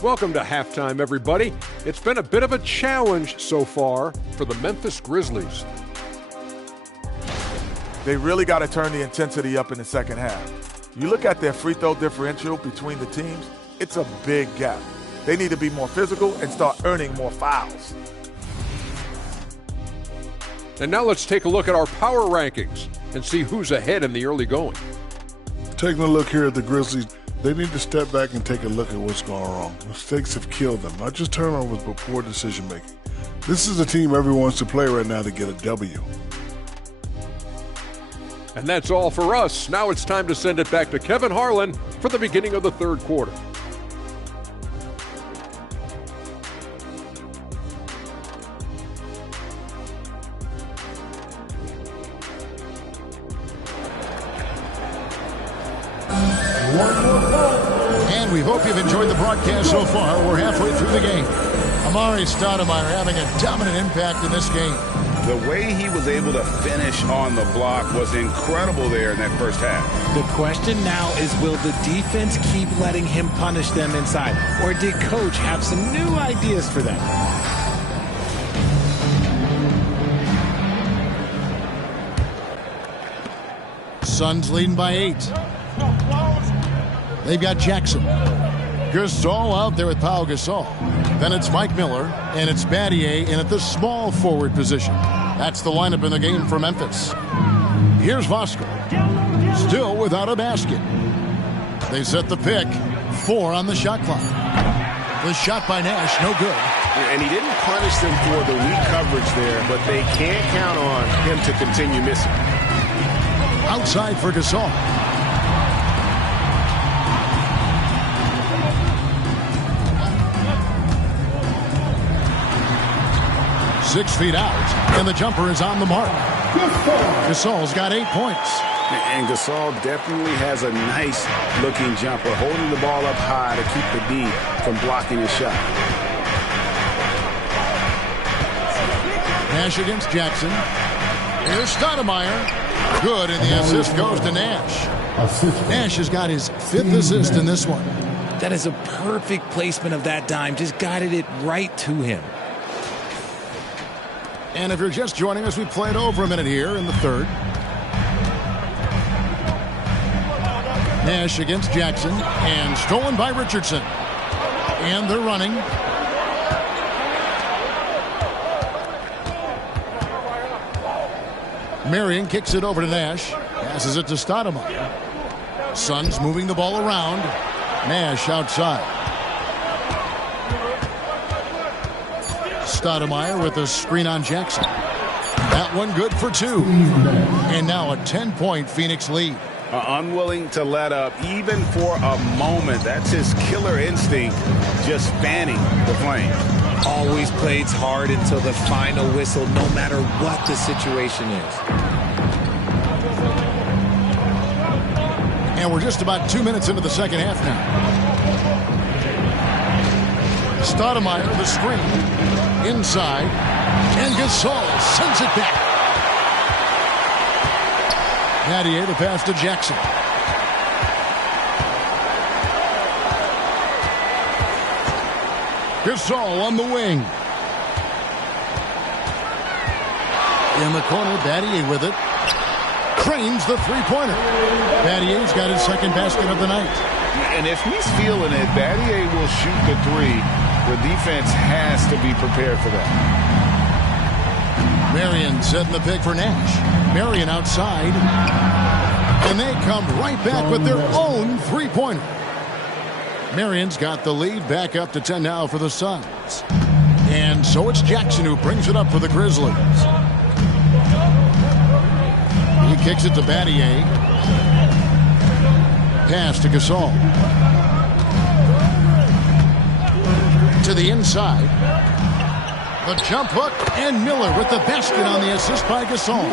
Welcome to halftime, everybody. It's been a bit of a challenge so far for the Memphis Grizzlies. They really got to turn the intensity up in the second half. You look at their free throw differential between the teams, it's a big gap. They need to be more physical and start earning more fouls. And now let's take a look at our power rankings and see who's ahead in the early going. Taking a look here at the Grizzlies, they need to step back and take a look at what's going wrong. Mistakes have killed them, not just turnovers, but poor decision-making. This is a team everyone wants to play right now to get a W. And that's all for us. Now it's time to send it back to Kevin Harlan for the beginning of the third quarter. And we hope you've enjoyed the broadcast so far. We're halfway through the game. Amari Stoudemire having a dominant impact in this game. The way he was able to finish on the block was incredible there in that first half. The question now is, will the defense keep letting him punish them inside? Or did Coach have some new ideas for them? Suns leading by 8. They've got Jackson. Gasol out there with Pau Gasol. Then it's Mike Miller, and it's Battier in at the small forward position. That's the lineup in the game for Memphis. Here's Vosco. Still without a basket. They set the pick. 4 on the shot clock. The shot by Nash, no good. And he didn't punish them for the weak coverage there, but they can't count on him to continue missing. Outside for Gasol. Six feet out, and the jumper is on the mark. Gasol's got 8 points. And Gasol definitely has a nice-looking jumper, holding the ball up high to keep the D from blocking his shot. Nash against Jackson. Here's Stoudemire. Good, and the assist goes to Nash. Nash has got his 5th assist in this one. That is a perfect placement of that dime. Just guided it right to him. And if you're just joining us, we played over a minute here in the third. Nash against Jackson, and stolen by Richardson. And they're running. Marion kicks it over to Nash. Passes it to Stoudemire. Suns moving the ball around. Nash outside. Stoudemire with a screen on Jackson. That one good for 2. And now a 10-point Phoenix lead. Unwilling to let up even for a moment. That's his killer instinct, just fanning the flame. Always plays hard until the final whistle, no matter what the situation is. And we're just about 2 minutes into the second half now. Stoudemire, the screen, inside, and Gasol sends it back. Battier, the pass to Jackson. Gasol on the wing. In the corner, Battier with it. Trains the three-pointer. Battier's got his second basket of the night. And if he's feeling it, Battier will shoot the 3. The defense has to be prepared for that. Marion setting the pick for Nash. Marion outside. And they come right back with their own three-pointer. Marion's got the lead back up to 10 now for the Suns. And so it's Jackson who brings it up for the Grizzlies. He kicks it to Battier. Pass to Gasol. To the inside. The jump hook, and Miller with the basket on the assist by Gasol.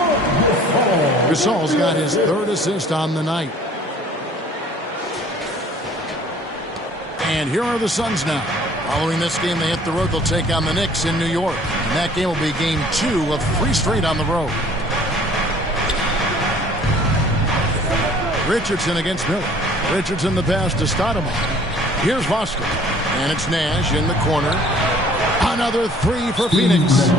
Gasol's got his 3rd assist on the night. And here are the Suns now. Following this game, they hit the road. They'll take on the Knicks in New York. And that game will be game 2 of 3 straight on the road. Richardson against Miller. Richardson the pass to Stoudemire. Here's Vosco. And it's Nash in the corner. Another three for Phoenix.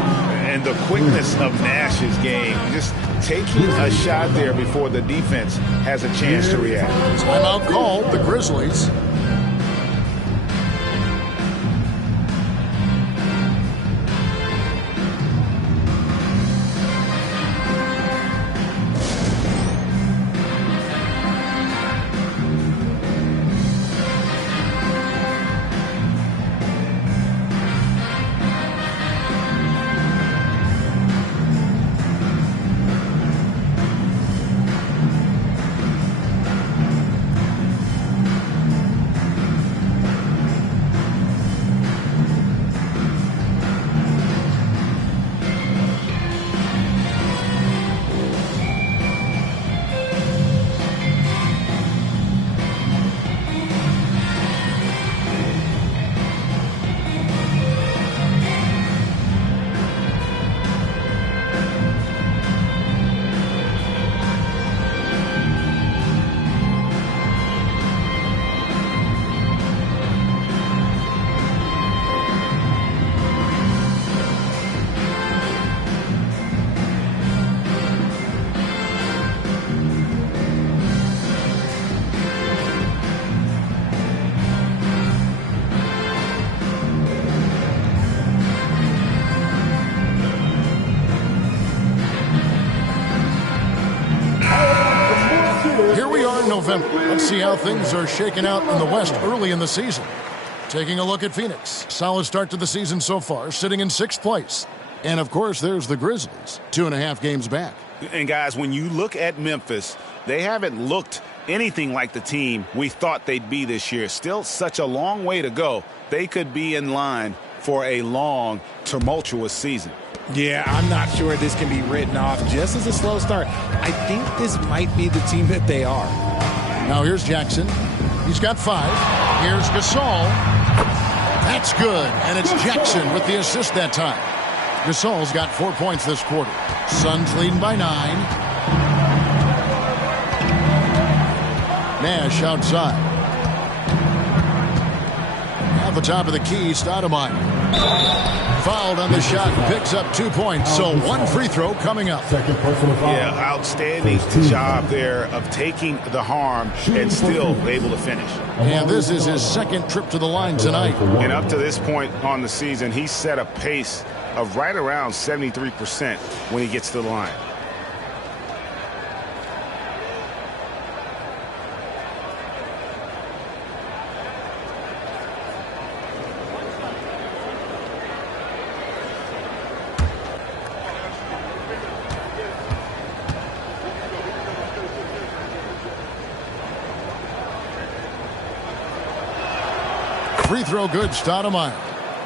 And the quickness of Nash's game, just taking a shot there before the defense has a chance to react. Timeout called, the Grizzlies. November. Let's see how things are shaking out in the West early in the season. Taking a look at Phoenix. Solid start to the season so far, sitting in 6th place. And, of course, there's the Grizzlies, 2.5 games back. And, guys, when you look at Memphis, they haven't looked anything like the team we thought they'd be this year. Still such a long way to go. They could be in line for a long, tumultuous season. Yeah, I'm not sure this can be written off just as a slow start. I think this might be the team that they are. Now here's Jackson. He's got 5. Here's Gasol. That's good. And it's Jackson with the assist that time. Gasol's got 4 points this quarter. Suns leading by 9. Nash outside. At the top of the key, Stoudemire. Fouled on the shot, picks up 2 points. So 1 free throw coming up. Yeah, outstanding job there of taking the harm and still able to finish. And this is his 2nd trip to the line tonight. And up to this point on the season, he's set a pace of right around 73% when he gets to the line. Free throw good, Stoudemire.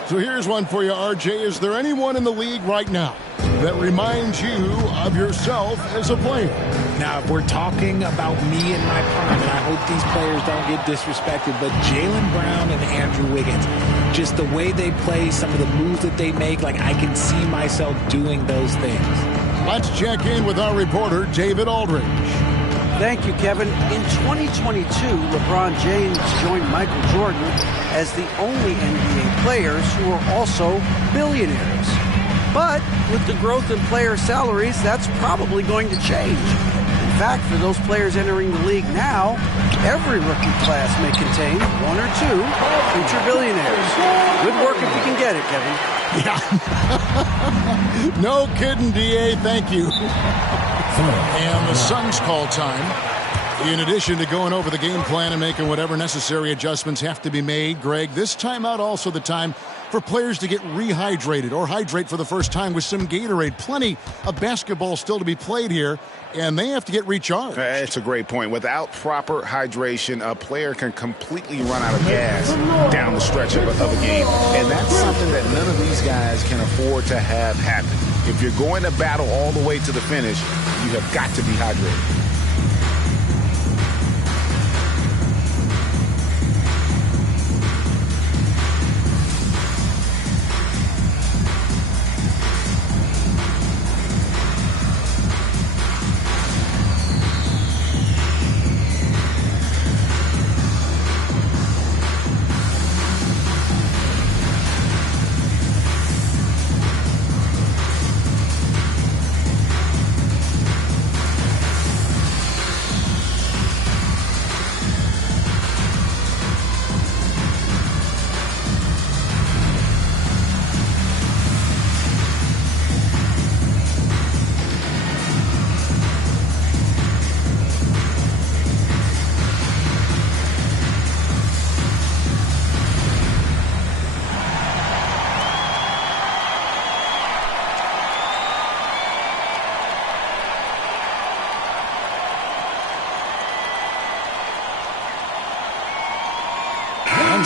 So here's one for you, RJ. Is there anyone in the league right now that reminds you of yourself as a player? Now, if we're talking about me in my prime, and I hope these players don't get disrespected, but Jaylen Brown and Andrew Wiggins, just the way they play, some of the moves that they make, like I can see myself doing those things. Let's check in with our reporter, David Aldridge. Thank you, Kevin. In 2022, LeBron James joined Michael Jordan as the only NBA players who are also billionaires. But with the growth in player salaries, that's probably going to change. In fact, for those players entering the league now, every rookie class may contain 1 or 2 future billionaires. Good work if you can get it, Kevin. Yeah. No kidding, DA. Thank you. And the Suns call time. In addition to going over the game plan and making whatever necessary adjustments have to be made, Greg, this timeout also the time for players to get rehydrated or hydrate for the first time with some Gatorade. Plenty of basketball still to be played here, and they have to get recharged. That's a great point. Without proper hydration, a player can completely run out of gas down the stretch of a game. And that's something that none of these guys can afford to have happen. If you're going to battle all the way to the finish, you have got to be hydrated.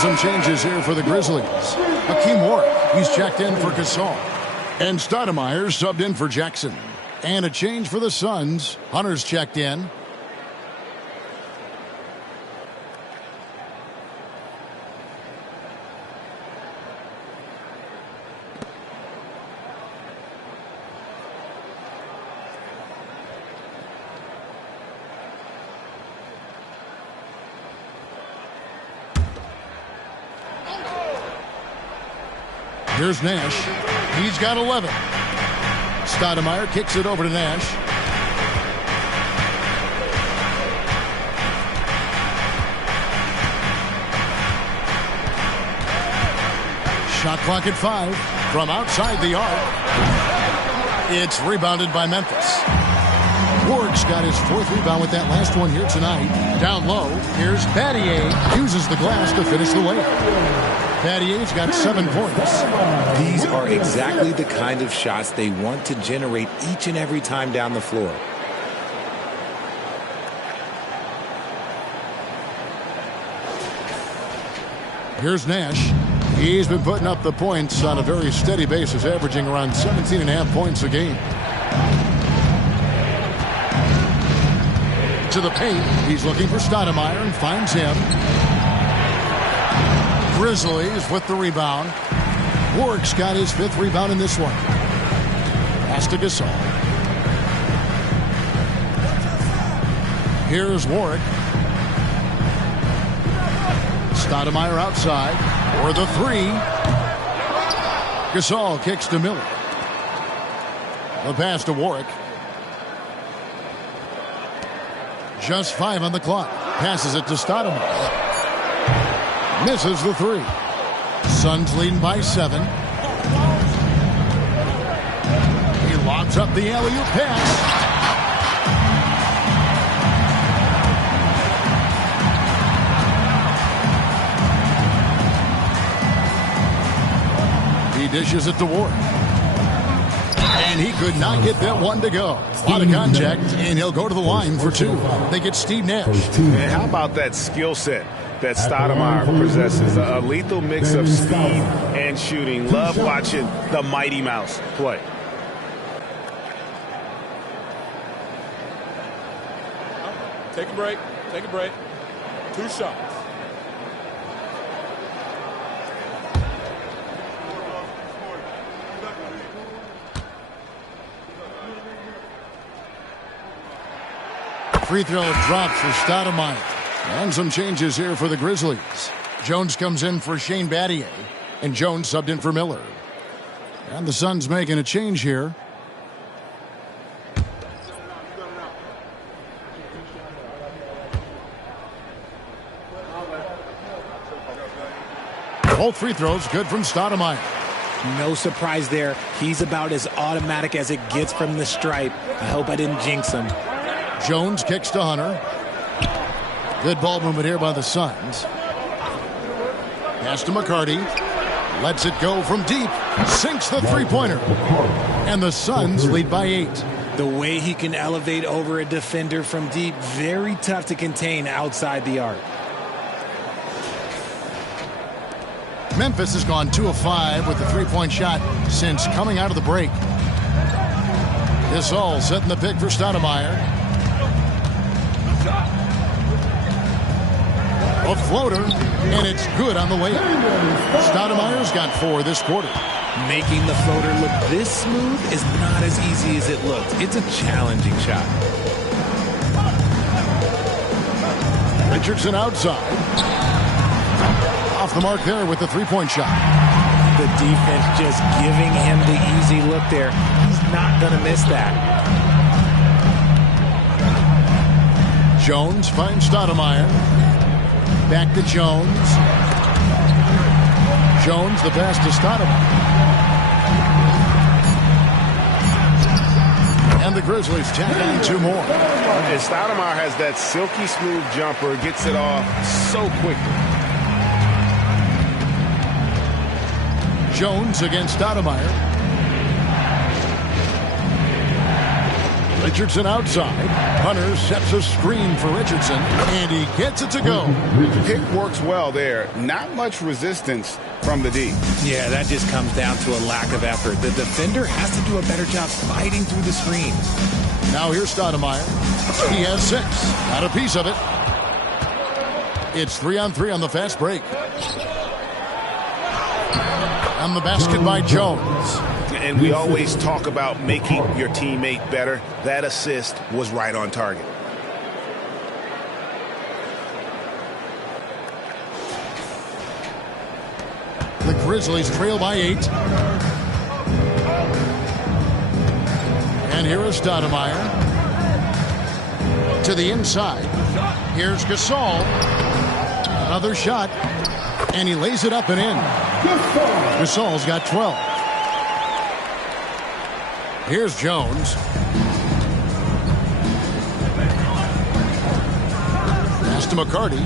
some changes here for the Grizzlies. Hakeem Warwick, he's checked in for Gasol. And Stoudemire subbed in for Jackson. And a change for the Suns. Hunter's checked in. Here's Nash. He's got 11. Stoudemire kicks it over to Nash. Shot clock at 5 from outside the arc. It's rebounded by Memphis. Warwick's got his 4th rebound with that last one here tonight. Down low, here's Battier. Uses the glass to finish the layup. Battier's got 7 points. These are exactly the kind of shots they want to generate each and every time down the floor. Here's Nash. He's been putting up the points on a very steady basis, averaging around 17.5 points a game. To the paint. He's looking for Stoudemire and finds him. Grizzlies with the rebound. Warwick's got his 5th rebound in this one. Pass to Gasol. Here's Warwick. Stoudemire outside for the 3. Gasol kicks to Miller. The pass to Warwick. Just 5 on the clock. Passes it to Stoudemire. Misses the 3. Suns leading by 7. He lobs up the alley-oop pass. He dishes it to Ward. And he could not get that one to go. Out of contact, and he'll go to the line for 2. They get Steve Nash. And how about that skill set that Stoudemire possesses? A lethal mix of speed and shooting. Love watching the Mighty Mouse play. Take a break. Take a break. 2 shots. Free throw drops for Stoudemire. And some changes here for the Grizzlies. Jones comes in for Shane Battier. And Jones subbed in for Miller. And the Suns making a change here. Both free throws good from Stoudemire. No surprise there. He's about as automatic as it gets from the stripe. I hope I didn't jinx him. Jones kicks to Hunter. Good ball movement here by the Suns. Pass to McCarty. Lets it go from deep. Sinks the three-pointer. And the Suns lead by 8. The way he can elevate over a defender from deep, very tough to contain outside the arc. Memphis has gone 2 of 5 with the three-point shot since coming out of the break. Gasol setting the pick for Stoudemire. A floater, and it's good on the way up. Stoudemire's got 4 this quarter. Making the floater look this smooth is not as easy as it looks. It's a challenging shot. Richardson outside. Off the mark there with the three-point shot. The defense just giving him the easy look there. He's not going to miss that. Jones finds Stoudemire. Back to Jones. Jones, the pass to Stoudemire. And the Grizzlies tack on 2 more. And Stoudemire has that silky smooth jumper, gets it off so quickly. Jones against Stoudemire. Richardson outside. Hunter sets a screen for Richardson, and he gets it to go. Pick works well there. Not much resistance from the D. Yeah, that just comes down to a lack of effort. The defender has to do a better job fighting through the screen. Now here's Stoudemire. He has 6. Got a piece of it. It's 3-on-3 on the fast break. On the basket by Jones. And we always talk about making your teammate better. That assist was right on target. The Grizzlies trail by 8. And here is Stoudemire. To the inside. Here's Gasol. Another shot. And he lays it up and in. Gasol's got 12. Here's Jones. Pass to McCarty.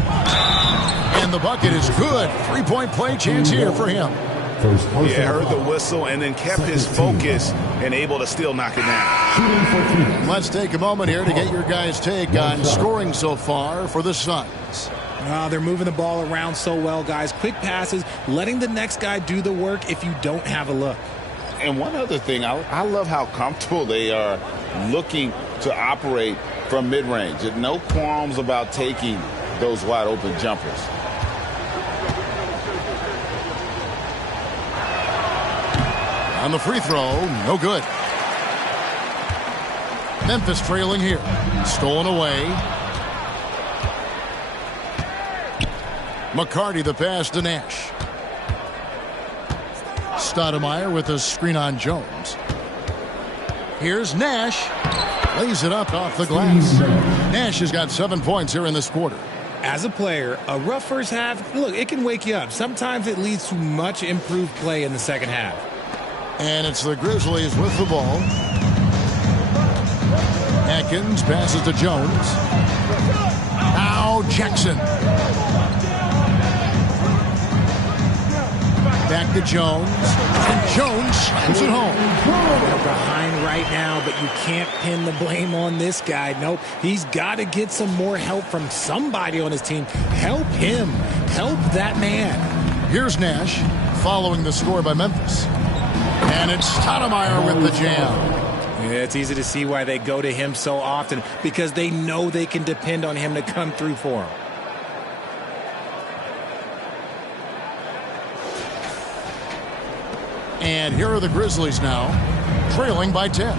And the bucket is good. 3-point play chance here for him. Yeah, heard the whistle and then kept his focus and able to still knock it down. Let's take a moment here to get your guys' take on scoring so far for the Suns. They're moving the ball around so well, guys. Quick passes, letting the next guy do the work if you don't have a look. And one other thing, I love how comfortable they are looking to operate from mid-range. No qualms about taking those wide-open jumpers. On the free throw, no good. Memphis trailing here. Stolen away. McCarty the pass to Nash. Stoudemire with a screen on Jones. Here's Nash. Lays it up off the glass. Nash has got 7 points here in this quarter. As a player, a rough first half, look, it can wake you up. Sometimes it leads to much improved play in the second half. And it's the Grizzlies with the ball. Atkins passes to Jones. Now Jackson. Back to Jones. And Jones slams it home. They're behind right now, but you can't pin the blame on this guy. Nope. He's got to get some more help from somebody on his team. Help him. Help that man. Here's Nash following the score by Memphis. And it's Stoudemire with the jam. Yeah, it's easy to see why they go to him so often, because they know they can depend on him to come through for them. And here are the Grizzlies now, trailing by 10.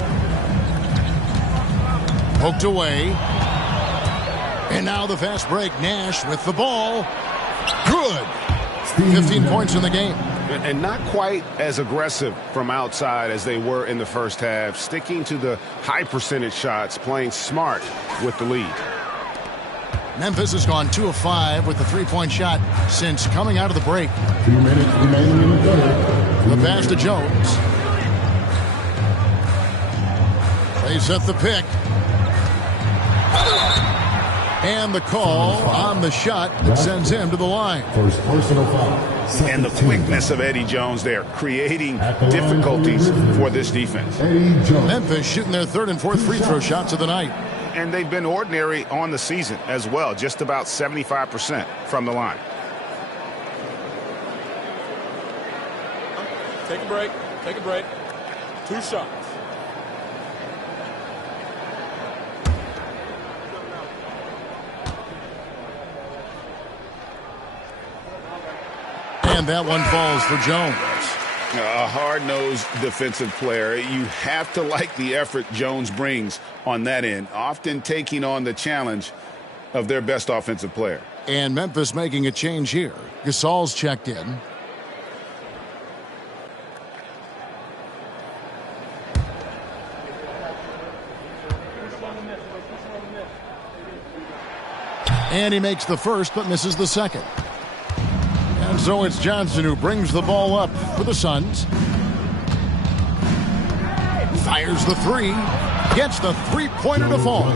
Poked away. And now the fast break. Nash with the ball. Good. 15 points in the game. And not quite as aggressive from outside as they were in the first half. Sticking to the high percentage shots, playing smart with the lead. Memphis has gone 2 of 5 with the 3-point shot since coming out of the break. 2 minutes remaining in the third. The pass to Jones. They set the pick. And the call on the shot that sends him to the line. First personal foul. And the quickness of Eddie Jones there, creating difficulties for this defense. Memphis shooting their 3rd and 4th free throw shots of the night. And they've been ordinary on the season as well, just about 75% from the line. Take a break. Take a break. 2 shots. And that one falls for Jones. A hard-nosed defensive player. You have to like the effort Jones brings on that end, often taking on the challenge of their best offensive player. And Memphis making a change here. Gasol's checked in. And he makes the first but misses the second. And so it's Johnson who brings the ball up for the Suns. Fires the 3. Gets the 3-pointer to fall.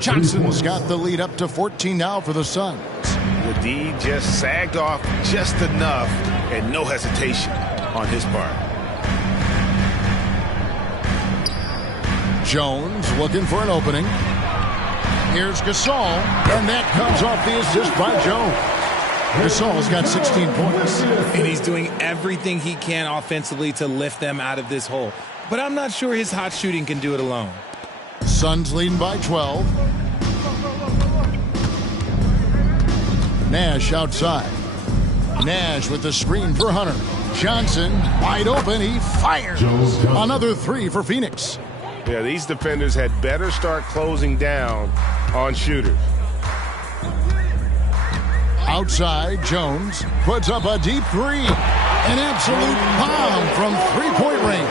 Johnson's got the lead up to 14 now for the Suns. The D just sagged off just enough and no hesitation on his part. Jones looking for an opening. Here's Gasol, and that comes off the assist by Jones. Gasol's got 16 points. And he's doing everything he can offensively to lift them out of this hole. But I'm not sure his hot shooting can do it alone. Suns leading by 12. Nash outside. Nash with the screen for Hunter. Johnson wide open. He fires. Another three for Phoenix. Yeah, these defenders had better start closing down on shooters. Outside, Jones puts up a deep three. An absolute bomb from three-point range.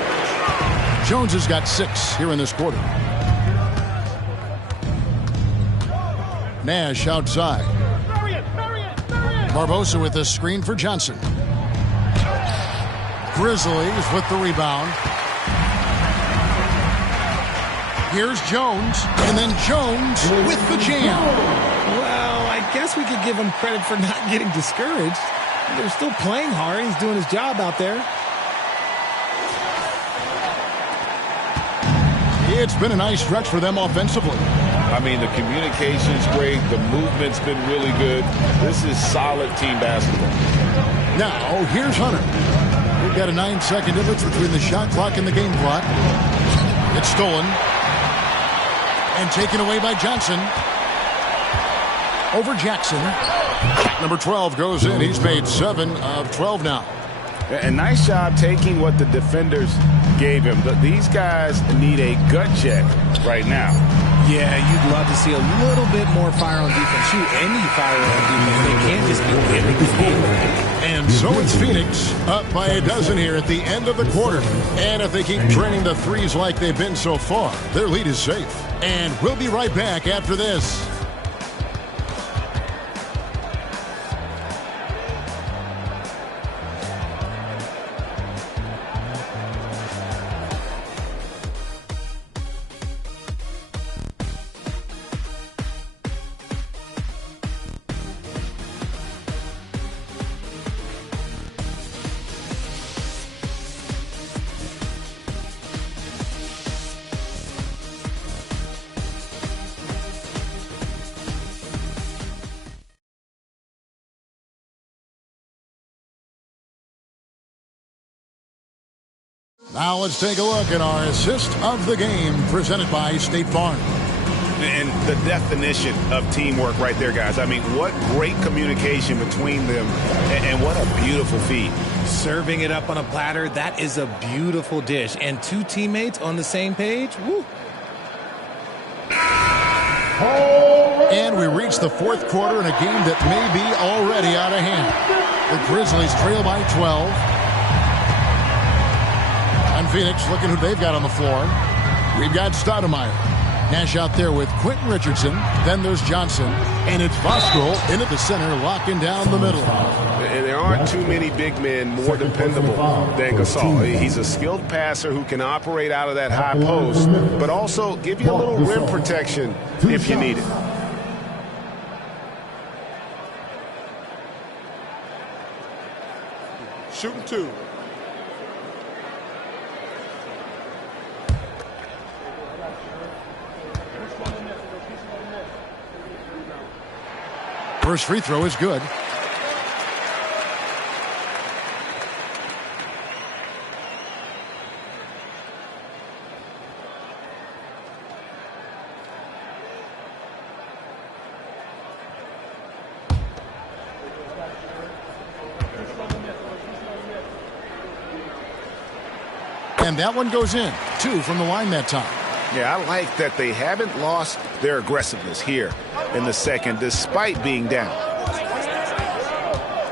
Jones has got 6 here in this quarter. Nash outside. Barbosa with the screen for Johnson. Grizzlies with the rebound. Here's Jones, and then Jones with the jam. Well, I guess we could give him credit for not getting discouraged. They're still playing hard. He's doing his job out there. It's been a nice stretch for them offensively. I mean, the communication's great. The movement's been really good. This is solid team basketball. Now, here's Hunter. We've got a 9-second difference between the shot clock and the game clock. It's stolen. And taken away by Johnson. Over Jackson. Number 12 goes in. He's made 7 of 12 now. And nice job taking what the defenders gave him. These guys need a gut check right now. Yeah, you'd love to see a little bit more fire on defense. Shoot, any fire on defense. They can't just be giving this game. And so it's Phoenix up by a dozen here at the end of the quarter. And if they keep draining the threes like they've been so far, their lead is safe. And we'll be right back after this. Now let's take a look at our assist of the game presented by State Farm. And the definition of teamwork right there, guys. I mean, what great communication between them, and what a beautiful feed. Serving it up on a platter, that is a beautiful dish. And 2 teammates on the same page, woo. And we reach the 4th quarter in a game that may be already out of hand. The Grizzlies trail by 12. And Phoenix looking who they've got on the floor. We've got Stoudemire. Nash out there with Quentin Richardson. Then there's Johnson. And it's Voskuhl into the center, locking down the middle. And there aren't too many big men more dependable than Gasol. He's a skilled passer who can operate out of that high post, but also give you a little rim protection if you need it. Shooting 2. First free throw is good. And that one goes in. 2 from the line that time. Yeah, I like that they haven't lost their aggressiveness here in the second, despite being down.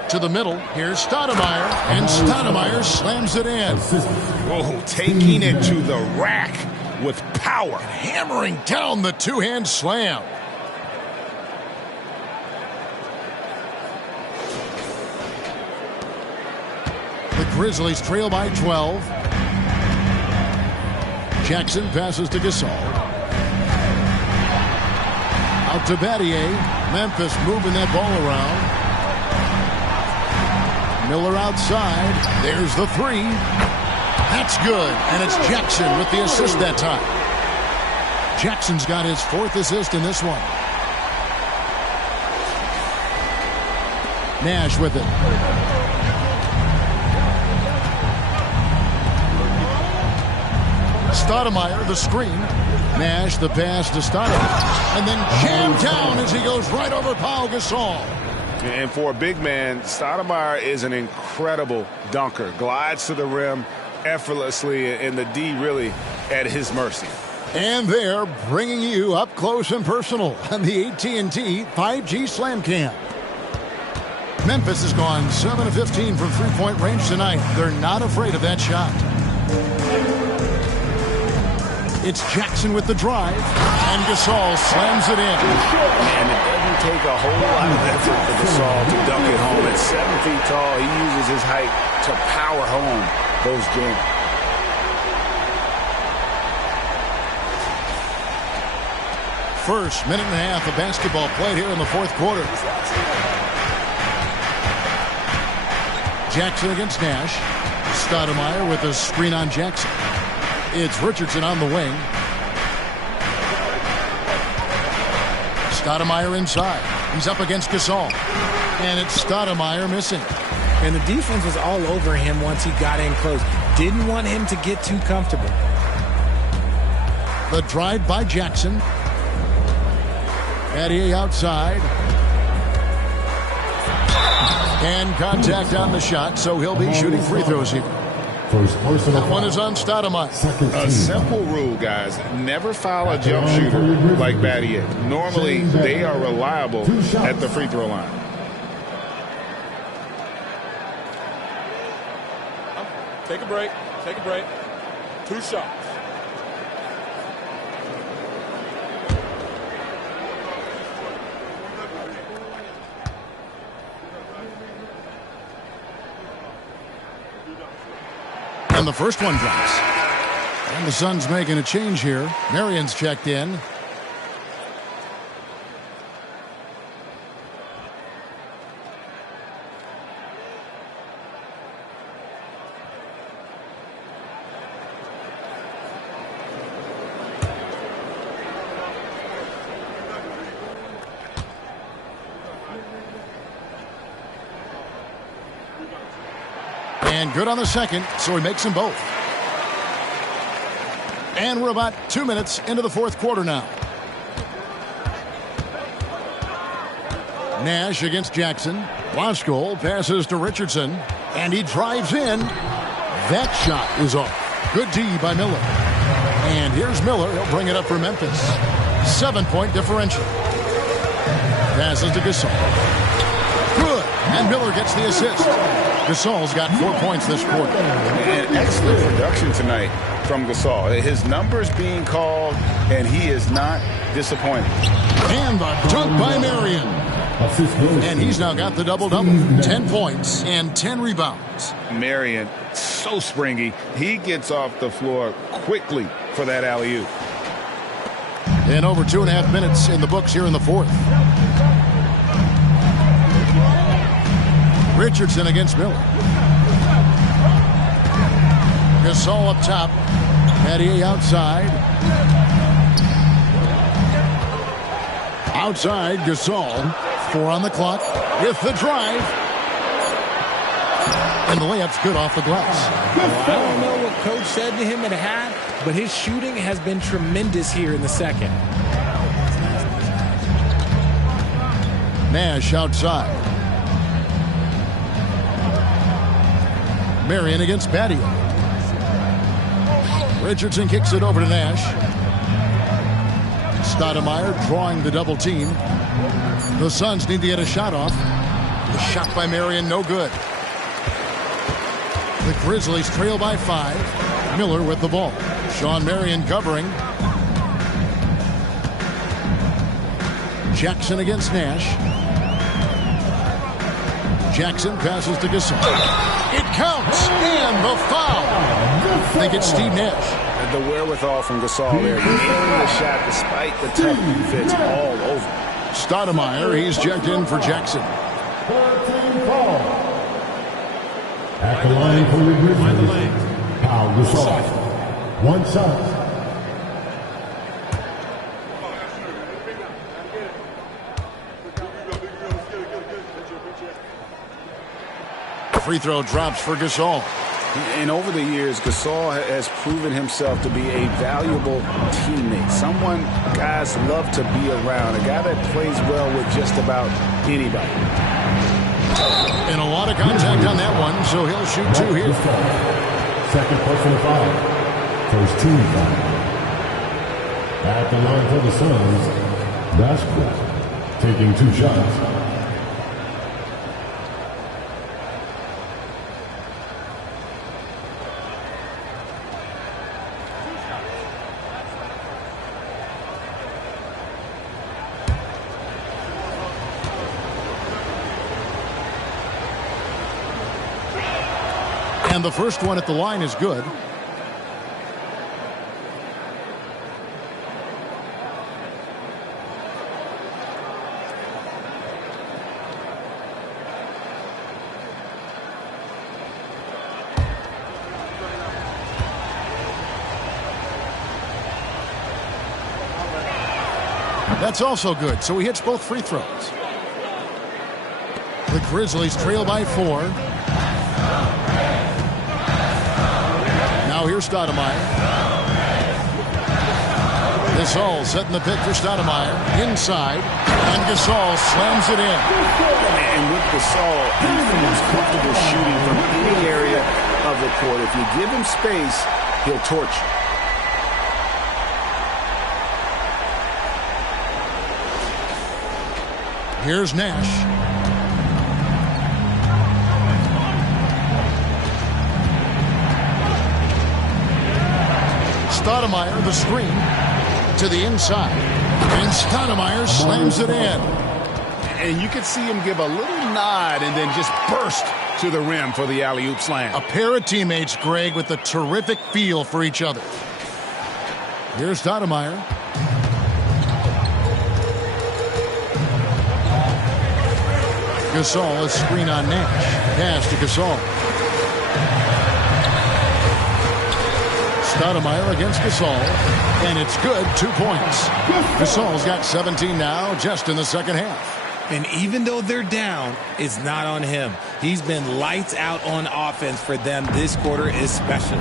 To the middle, here's Stoudemire, and Stoudemire slams it in. Whoa, taking it to the rack with power. Hammering down the two-hand slam. The Grizzlies trail by 12. Jackson passes to Gasol. Out to Battier. Memphis moving that ball around. Miller outside. There's the 3. That's good. And it's Jackson with the assist that time. Jackson's got his 4th assist in this one. Nash with it. Stoudemire, the screen. Nash, the pass to Stoudemire. And then jammed down as he goes right over Pau Gasol. And for a big man, Stoudemire is an incredible dunker. Glides to the rim effortlessly, and the D really at his mercy. And they're bringing you up close and personal on the AT&T 5G Slam Cam. Memphis has gone 7 of 15 from three-point range tonight. They're not afraid of that shot. It's Jackson with the drive, and Gasol slams it in. And it doesn't take a whole lot of effort for Gasol to dunk it home. At 7 feet tall, he uses his height to power home those jams. First minute and a half of basketball played here in the 4th quarter. Jackson against Nash. Stoudemire with a screen on Jackson. It's Richardson on the wing. Stoudemire inside. He's up against Gasol. And it's Stoudemire missing. And the defense was all over him once he got in close. Didn't want him to get too comfortable. The drive by Jackson. Battier outside. And contact on the shot, so he'll be shooting free throws here. That one is on Stoudemire. A simple rule, guys. Never foul a jump shooter like Battier. Normally, they are reliable at the free throw line. Take a break. Take a break. 2 shots. And the first one drops. And the Suns making a change here. Marion's checked in. And good on the second, so he makes them both. And we're about 2 minutes into the 4th quarter now. Nash against Jackson. Waskol passes to Richardson, and he drives in. That shot is off. Good D by Miller. And here's Miller. He'll bring it up for Memphis. 7-point differential. Passes to Gasol. Good. And Miller gets the assist. Gasol's got 4 points this quarter. And excellent production tonight from Gasol. His numbers being called, and he is not disappointed. And the dunk by Marion. And he's now got the double-double. 10 points and 10 rebounds. Marion, so springy. He gets off the floor quickly for that alley-oop. And over 2.5 minutes in the books here in the 4th. Richardson against Miller. Gasol up top. Battier outside. Outside, Gasol. 4 on the clock with the drive. And the layup's good off the glass. Well, I don't know what Coach said to him at half, but his shooting has been tremendous here in the second. Nash outside. Marion against Battier. Richardson kicks it over to Nash. Stoudemire drawing the double team. The Suns need to get a shot off. The shot by Marion, no good. The Grizzlies trail by 5. Miller with the ball. Sean Marion covering. Jackson against Nash. Jackson passes to Gasol. It counts, and the foul. I think it's Steve Nash. The wherewithal from Gasol there. Nailing the shot despite the tough defense all over. Stoudemire, he's checked in for Jackson. At the line for the Grizzlies, Pau Gasol. 1 shot. Free throw drops for Gasol. And over the years, Gasol has proven himself to be a valuable teammate. Someone guys love to be around. A guy that plays well with just about anybody. And a lot of contact on that one, so he'll shoot 2 here. Second personal foul. First team foul. At the line for the Suns, Bashkowitz taking 2 shots. And the first one at the line is good. That's also good, so he hits both free throws. The Grizzlies trail by 4. Now here's Stoudemire. Gasol setting the pick for Stoudemire. Inside. And Gasol slams it in. And with Gasol, he feels comfortable shooting from any area of the court. If you give him space, he'll torch you. Here's Nash. Stoudemire, the screen to the inside. And Stoudemire slams it in. And you can see him give a little nod and then just burst to the rim for the alley-oop slam. A pair of teammates, Greg, with a terrific feel for each other. Here's Stoudemire. Gasol, a screen on Nash. Pass to Gasol. Stoudemire against Gasol. And it's good, 2 points. Gasol's got 17 now, just in the second half. And even though they're down, it's not on him. He's been lights out on offense for them this quarter especially.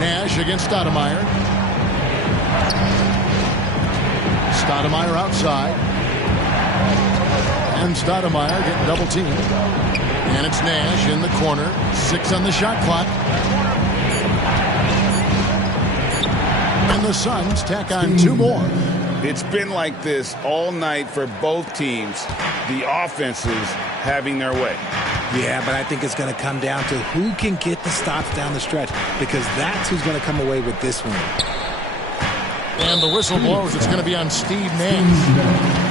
Nash against Stoudemire. Stoudemire outside. And Stoudemire getting double teamed. And it's Nash in the corner. 6 on the shot clock. And the Suns tack on 2 more. It's been like this all night for both teams. The offenses having their way. Yeah, but I think it's going to come down to who can get the stops down the stretch, because that's who's going to come away with this one. And the whistle blows. It's going to be on Steve Nash.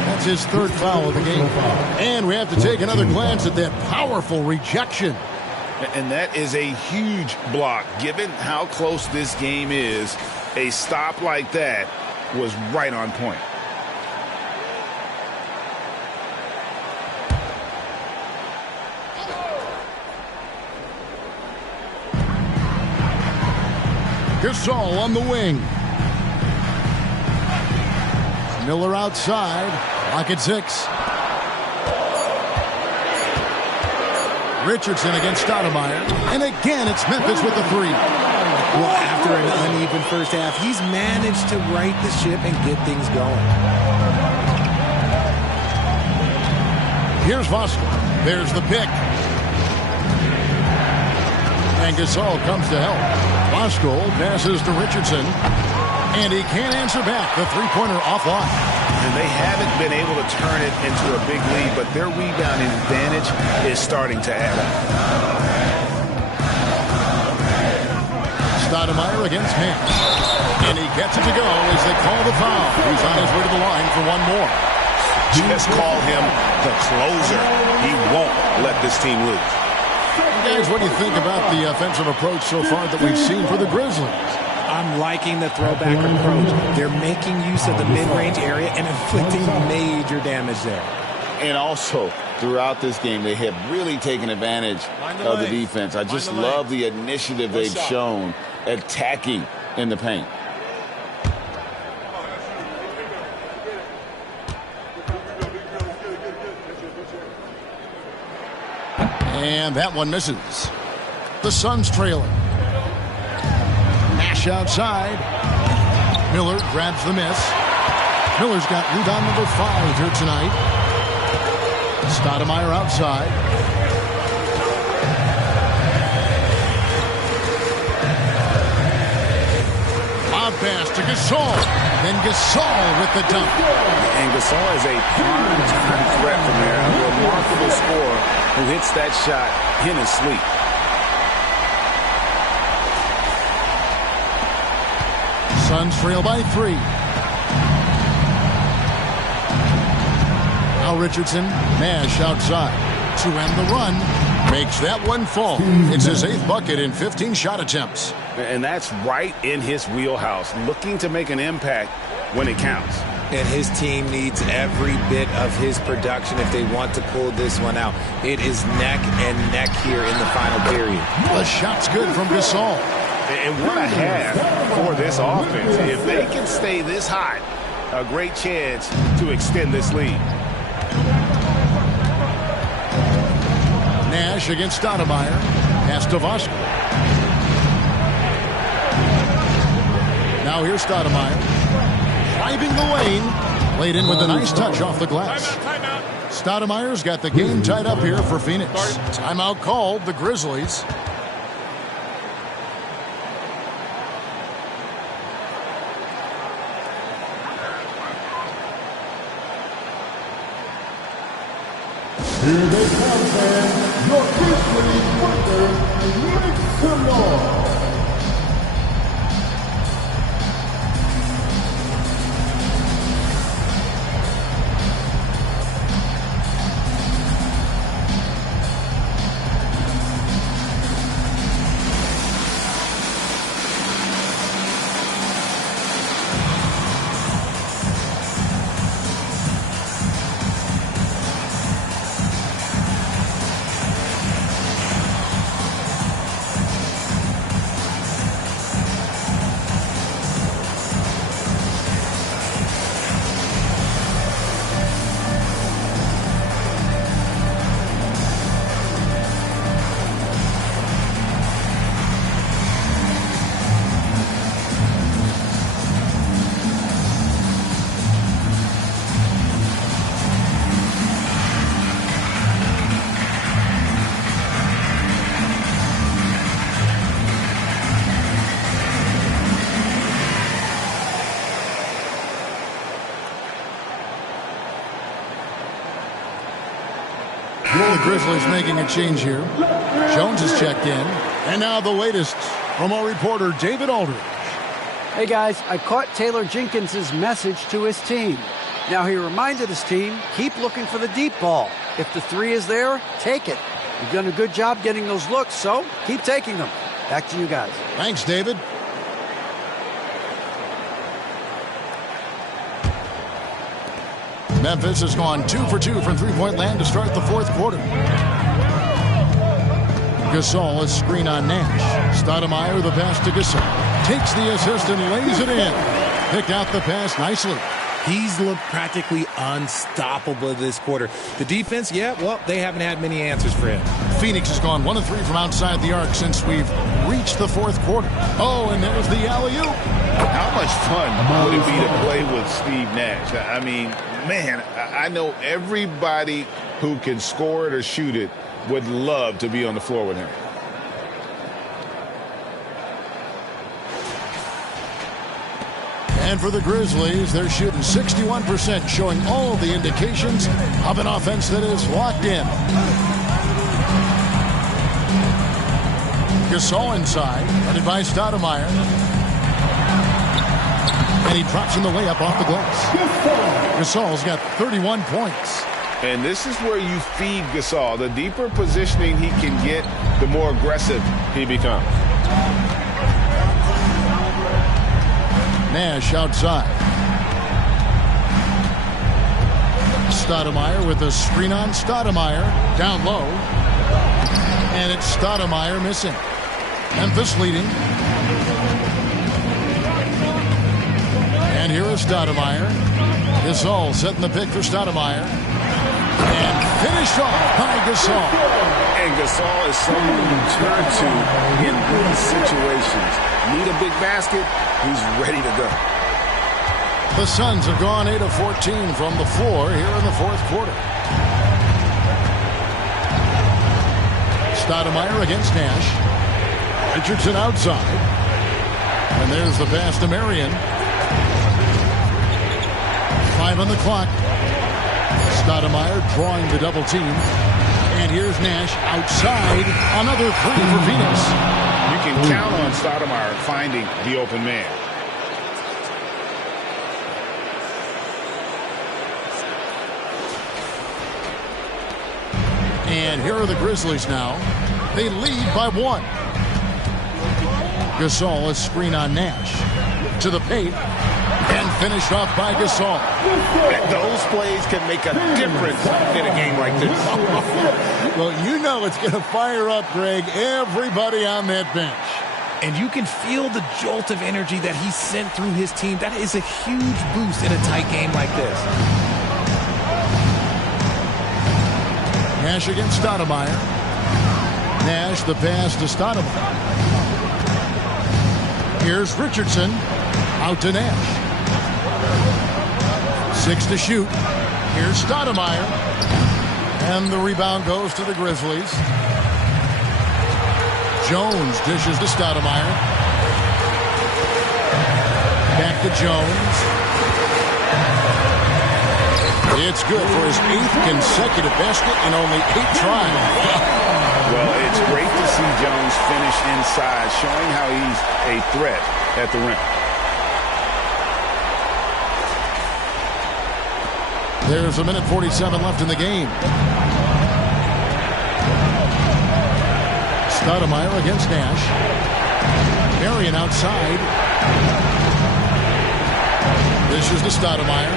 That's his 3rd foul of the game. And we have to take another glance at that powerful rejection. And that is a huge block. Given how close this game is, a stop like that was right on point. Gasol on the wing. Miller outside. Lock at 6. Richardson against Stoudemire. And again, it's Memphis with the 3. Well, after an uneven first half, he's managed to right the ship and get things going. Here's Vosco. There's the pick. And Gasol comes to help. Vosco passes to Richardson. And he can't answer back. The 3-pointer offline. And they haven't been able to turn it into a big lead, but their rebounding advantage is starting to add up. Stoudemire against Nash. And he gets it to go as they call the foul. He's on his way to the line for 1 more. Just call him the closer. He won't let this team lose. Guys, what do you think about the offensive approach so far that we've seen for the Grizzlies? I'm liking the throwback approach. They're making use of the mid-range area and inflicting major damage there. And also, throughout this game, they have really taken advantage of the defense. I just love the initiative they've shown attacking in the paint. And that one misses. The Suns trailing. Nash outside. Miller grabs the miss. Miller's got rebound number 5 here tonight. Stoudemire outside. Lob pass to Gasol. Then Gasol with the dunk. And Gasol is a prime-time threat from there. A remarkable scorer who hits that shot in his sleep. Suns trail by 3. Now Richardson, Nash outside. To end the run. Makes that one fall. It's his 8th bucket in 15 shot attempts. And that's right in his wheelhouse. Looking to make an impact when it counts. And his team needs every bit of his production if they want to pull this one out. It is neck and neck here in the final period. The shot's good from Gasol. And what a half for this offense. If they can stay this hot, a great chance to extend this lead. Nash against Stoudemire. Pass to Vosco. Now here's Stoudemire. Driving the lane. Laid in with a nice touch off the glass. Stoudemire's got the game tied up here for Phoenix. Timeout called the Grizzlies. Here they come, fans. Your Grizzlies workers, make some noise. The Grizzlies making a change here. Jones has checked in. And now the latest from our reporter, David Aldridge. Hey, guys, I caught Taylor Jenkins' message to his team. Now, he reminded his team, keep looking for the deep ball. If the 3 is there, take it. You've done a good job getting those looks, so keep taking them. Back to you guys. Thanks, David. Memphis has gone 2 for 2 from three-point land to start the 4th quarter. Gasol is screen on Nash. Stoudemire the pass to Gasol. Takes the assist and lays it in. Picked out the pass nicely. He's looked practically unstoppable this quarter. The defense, yeah, well, they haven't had many answers for him. Phoenix has gone 1 of 3 from outside the arc since we've reached the 4th quarter. Oh, and there's the alley-oop. How much fun would it be to play with Steve Nash? I mean, man, I know everybody who can score it or shoot it would love to be on the floor with him. And for the Grizzlies, they're shooting 61%, showing all the indications of an offense that is locked in. Gasol inside, headed by Stoudemire. And he drops in the layup off the glass. Gasol's got 31 points. And this is where you feed Gasol. The deeper positioning he can get, the more aggressive he becomes. Nash outside. Stoudemire with a screen on Stoudemire. Down low. And it's Stoudemire missing. Memphis leading. And here is Stoudemire. Gasol setting the pick for Stoudemire. And finished off by Gasol. And Gasol is someone you turn to in these situations. Need a big basket, he's ready to go. The Suns have gone 8 of 14 from the floor here in the fourth quarter. Stoudemire against Nash. Richardson outside. And there's the pass to Marion. 5 on the clock. Stoudemire drawing the double team. And here's Nash outside. Another three for Phoenix. You can count on Stoudemire finding the open man. And here are the Grizzlies now. They lead by 1. Gasol, a screen on Nash. To the paint. And finished off by Gasol. And those plays can make a difference in a game like this. Well, you know it's going to fire up, Greg, everybody on that bench. And you can feel the jolt of energy that he sent through his team. That is a huge boost in a tight game like this. Nash against Stoudemire. Nash, the pass to Stoudemire. Here's Richardson. Out to Nash. 6 to shoot. Here's Stoudemire. And the rebound goes to the Grizzlies. Jones dishes to Stoudemire. Back to Jones. It's good for his 8th consecutive basket in only 8 tries. Well, it's great to see Jones finish inside, showing how he's a threat at the rim. There's 1:47 left in the game. Stoudemire against Nash. Marion outside. This is to Stoudemire.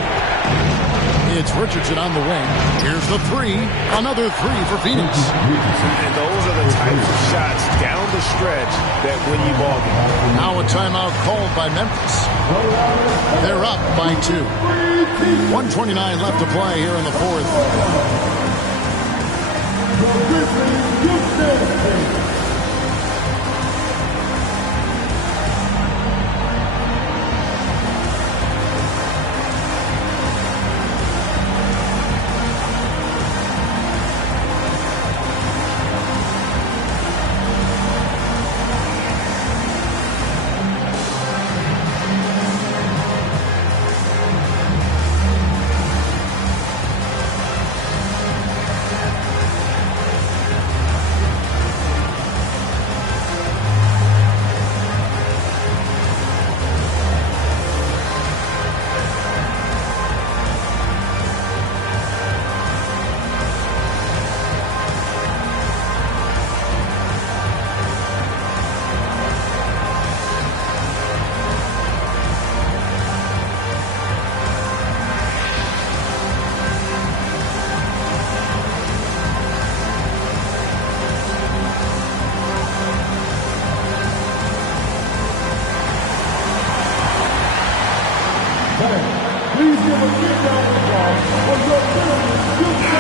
It's Richardson on the wing. Here's the three. Another three for Phoenix. And those are the types of shots down the stretch that win you ball games. Now a timeout called by Memphis. They're up by 2. 1:29 left to play here in the fourth.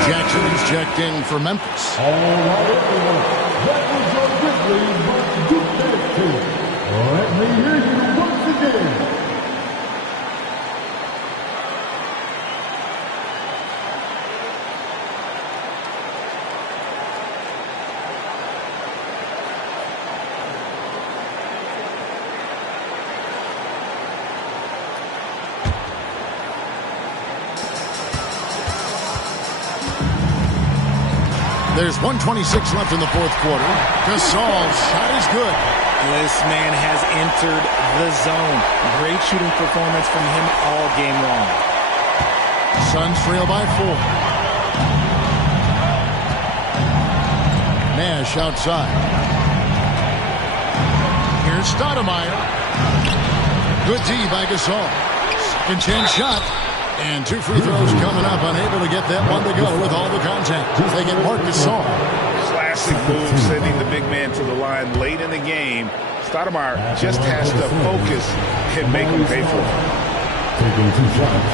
Jackson is checked in for Memphis. All right, everyone. That was your Grizzlies versus Duke Tennis team. Let me hear you once again. There's 1:26 left in the fourth quarter. Gasol's shot is good. This man has entered the zone. Great shooting performance from him all game long. Suns trail by 4. Nash outside. Here's Stoudemire. Good D by Gasol. Second chance shot. And 2 free throws coming up, unable to get that one to go with all the contact. They get Marc Gasol. Classic move, sending the big man to the line late in the game. Stoudemire just has to focus and make him pay for it. Taking 2 shots.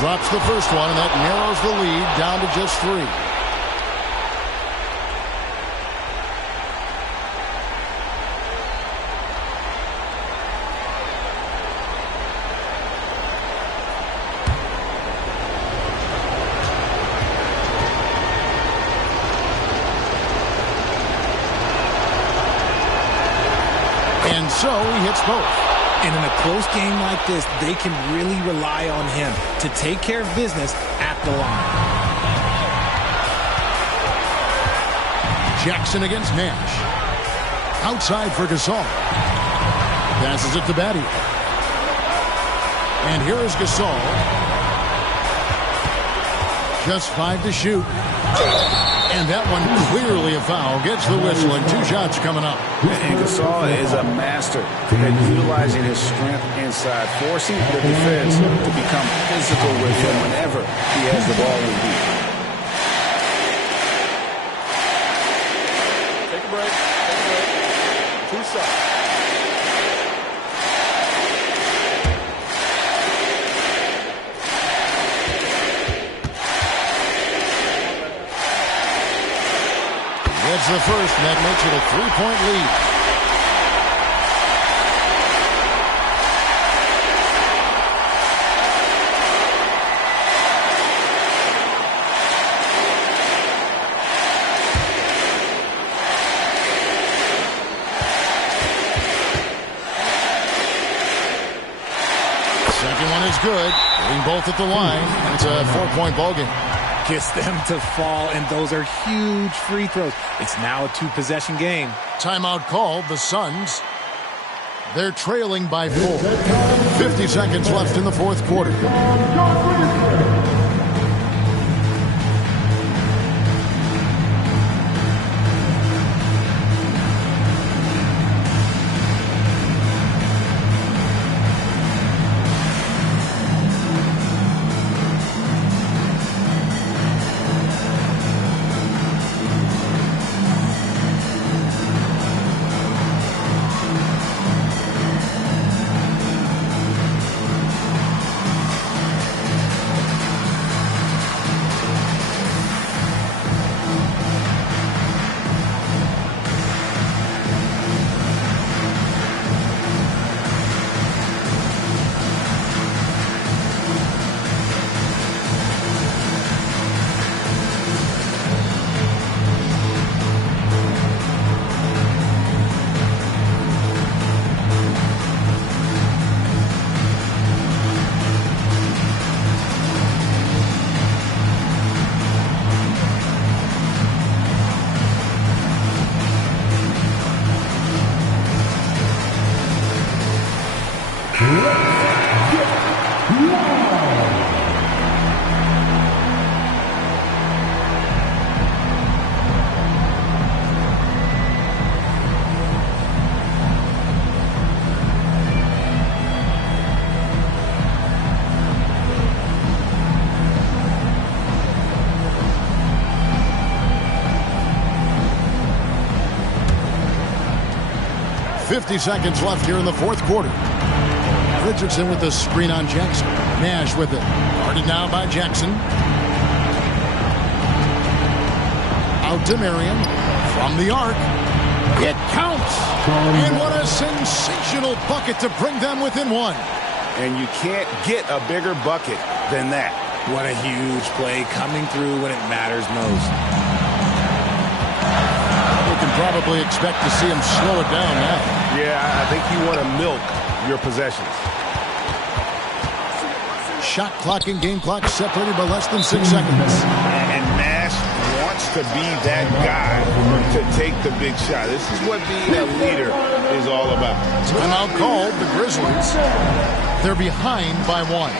drops the first one, and that narrows the lead down to just 3. And so he hits both. And in a close game like this, they can really rely on him to take care of business at the line. Jackson against Nash. Outside for Gasol. Passes it to Battier. And here is Gasol. Just 5 to shoot. And that one clearly a foul. Gets the whistle, and 2 shots coming up. And Gasol is a master at utilizing his strength inside, forcing the defense to become physical with him whenever he has the ball with deep. Take a break. Take a break. 2 shots. That's the first, and that makes it a 3-point lead. Second one is good. Hitting both at the line, and it's a 4-point ball game. Gets them to fall, and those are huge free throws. It's now a 2-possession game. Timeout called. The Suns, they're trailing by 4. 50 seconds left in the fourth quarter. 50 seconds left here in the fourth quarter. Richardson with the screen on Jackson. Nash with it. Guarded now by Jackson. Out to Marion. From the arc. It counts. And what a sensational bucket to bring them within 1. And you can't get a bigger bucket than that. What a huge play coming through when it matters most. We can probably expect to see him slow it down now. Yeah, I think you want to milk your possessions. Shot clock and game clock separated by less than 6 seconds. And Nash wants to be that guy to take the big shot. This is what being a leader is all about. Timeout called. The Grizzlies, they're behind by 1.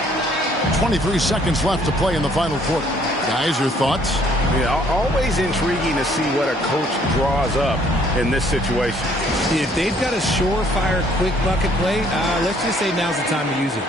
23 seconds left to play in the final quarter. Guys, your thoughts? Yeah, always intriguing to see what a coach draws up in this situation. If they've got a surefire quick bucket play, let's just say now's the time to use it.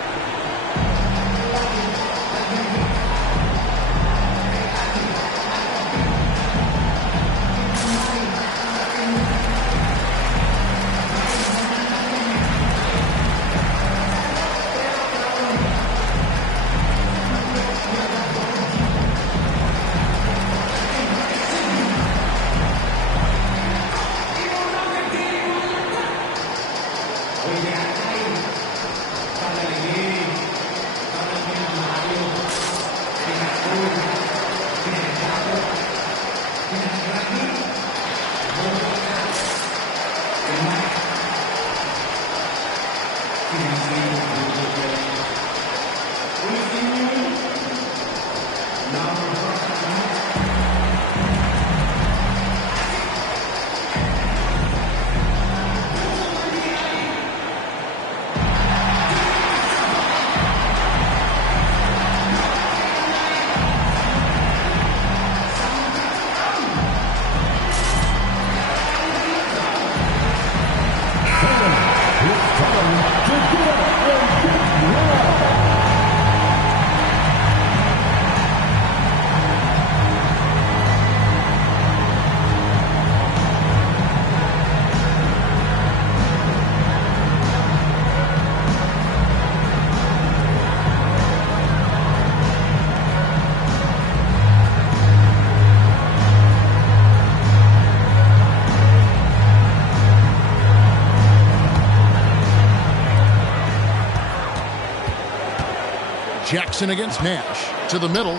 Jackson against Nash. To the middle.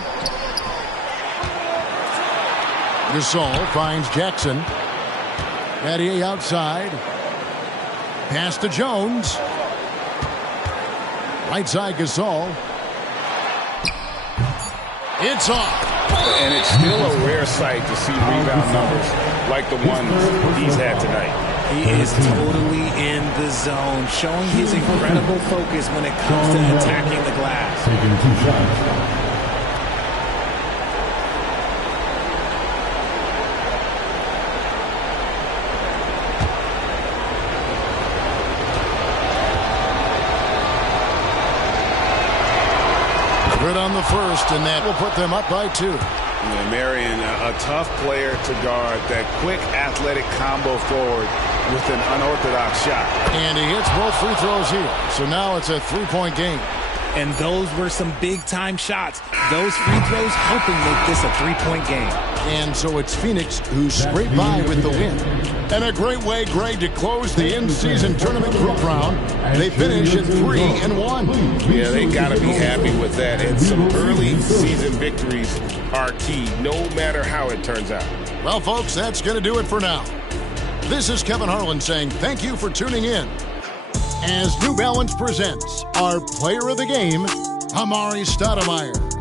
Gasol finds Jackson. Battier outside. Pass to Jones. Right side Gasol. It's off. And it's still a rare sight to see rebound numbers like the ones he's had tonight. He is totally in the zone, showing his incredible focus when it comes to attacking the glass. Taking 2 shots. Good on the first, and that will put them up by 2. Yeah, Marion, a tough player to guard. That quick, athletic combo forward with an unorthodox shot. And he hits both free throws here. So now it's a 3-point game. And those were some big-time shots. Those free throws helping make this a 3-point game. And so it's Phoenix who scraped by with the win. And a great way, Greg, to close the in-season tournament group round. They finish at 3-1. Yeah, they got to be happy with that. And some early season victories are key, no matter how it turns out. Well, folks, that's going to do it for now. This is Kevin Harlan saying thank you for tuning in as New Balance presents our player of the game, Amari Stoudemire.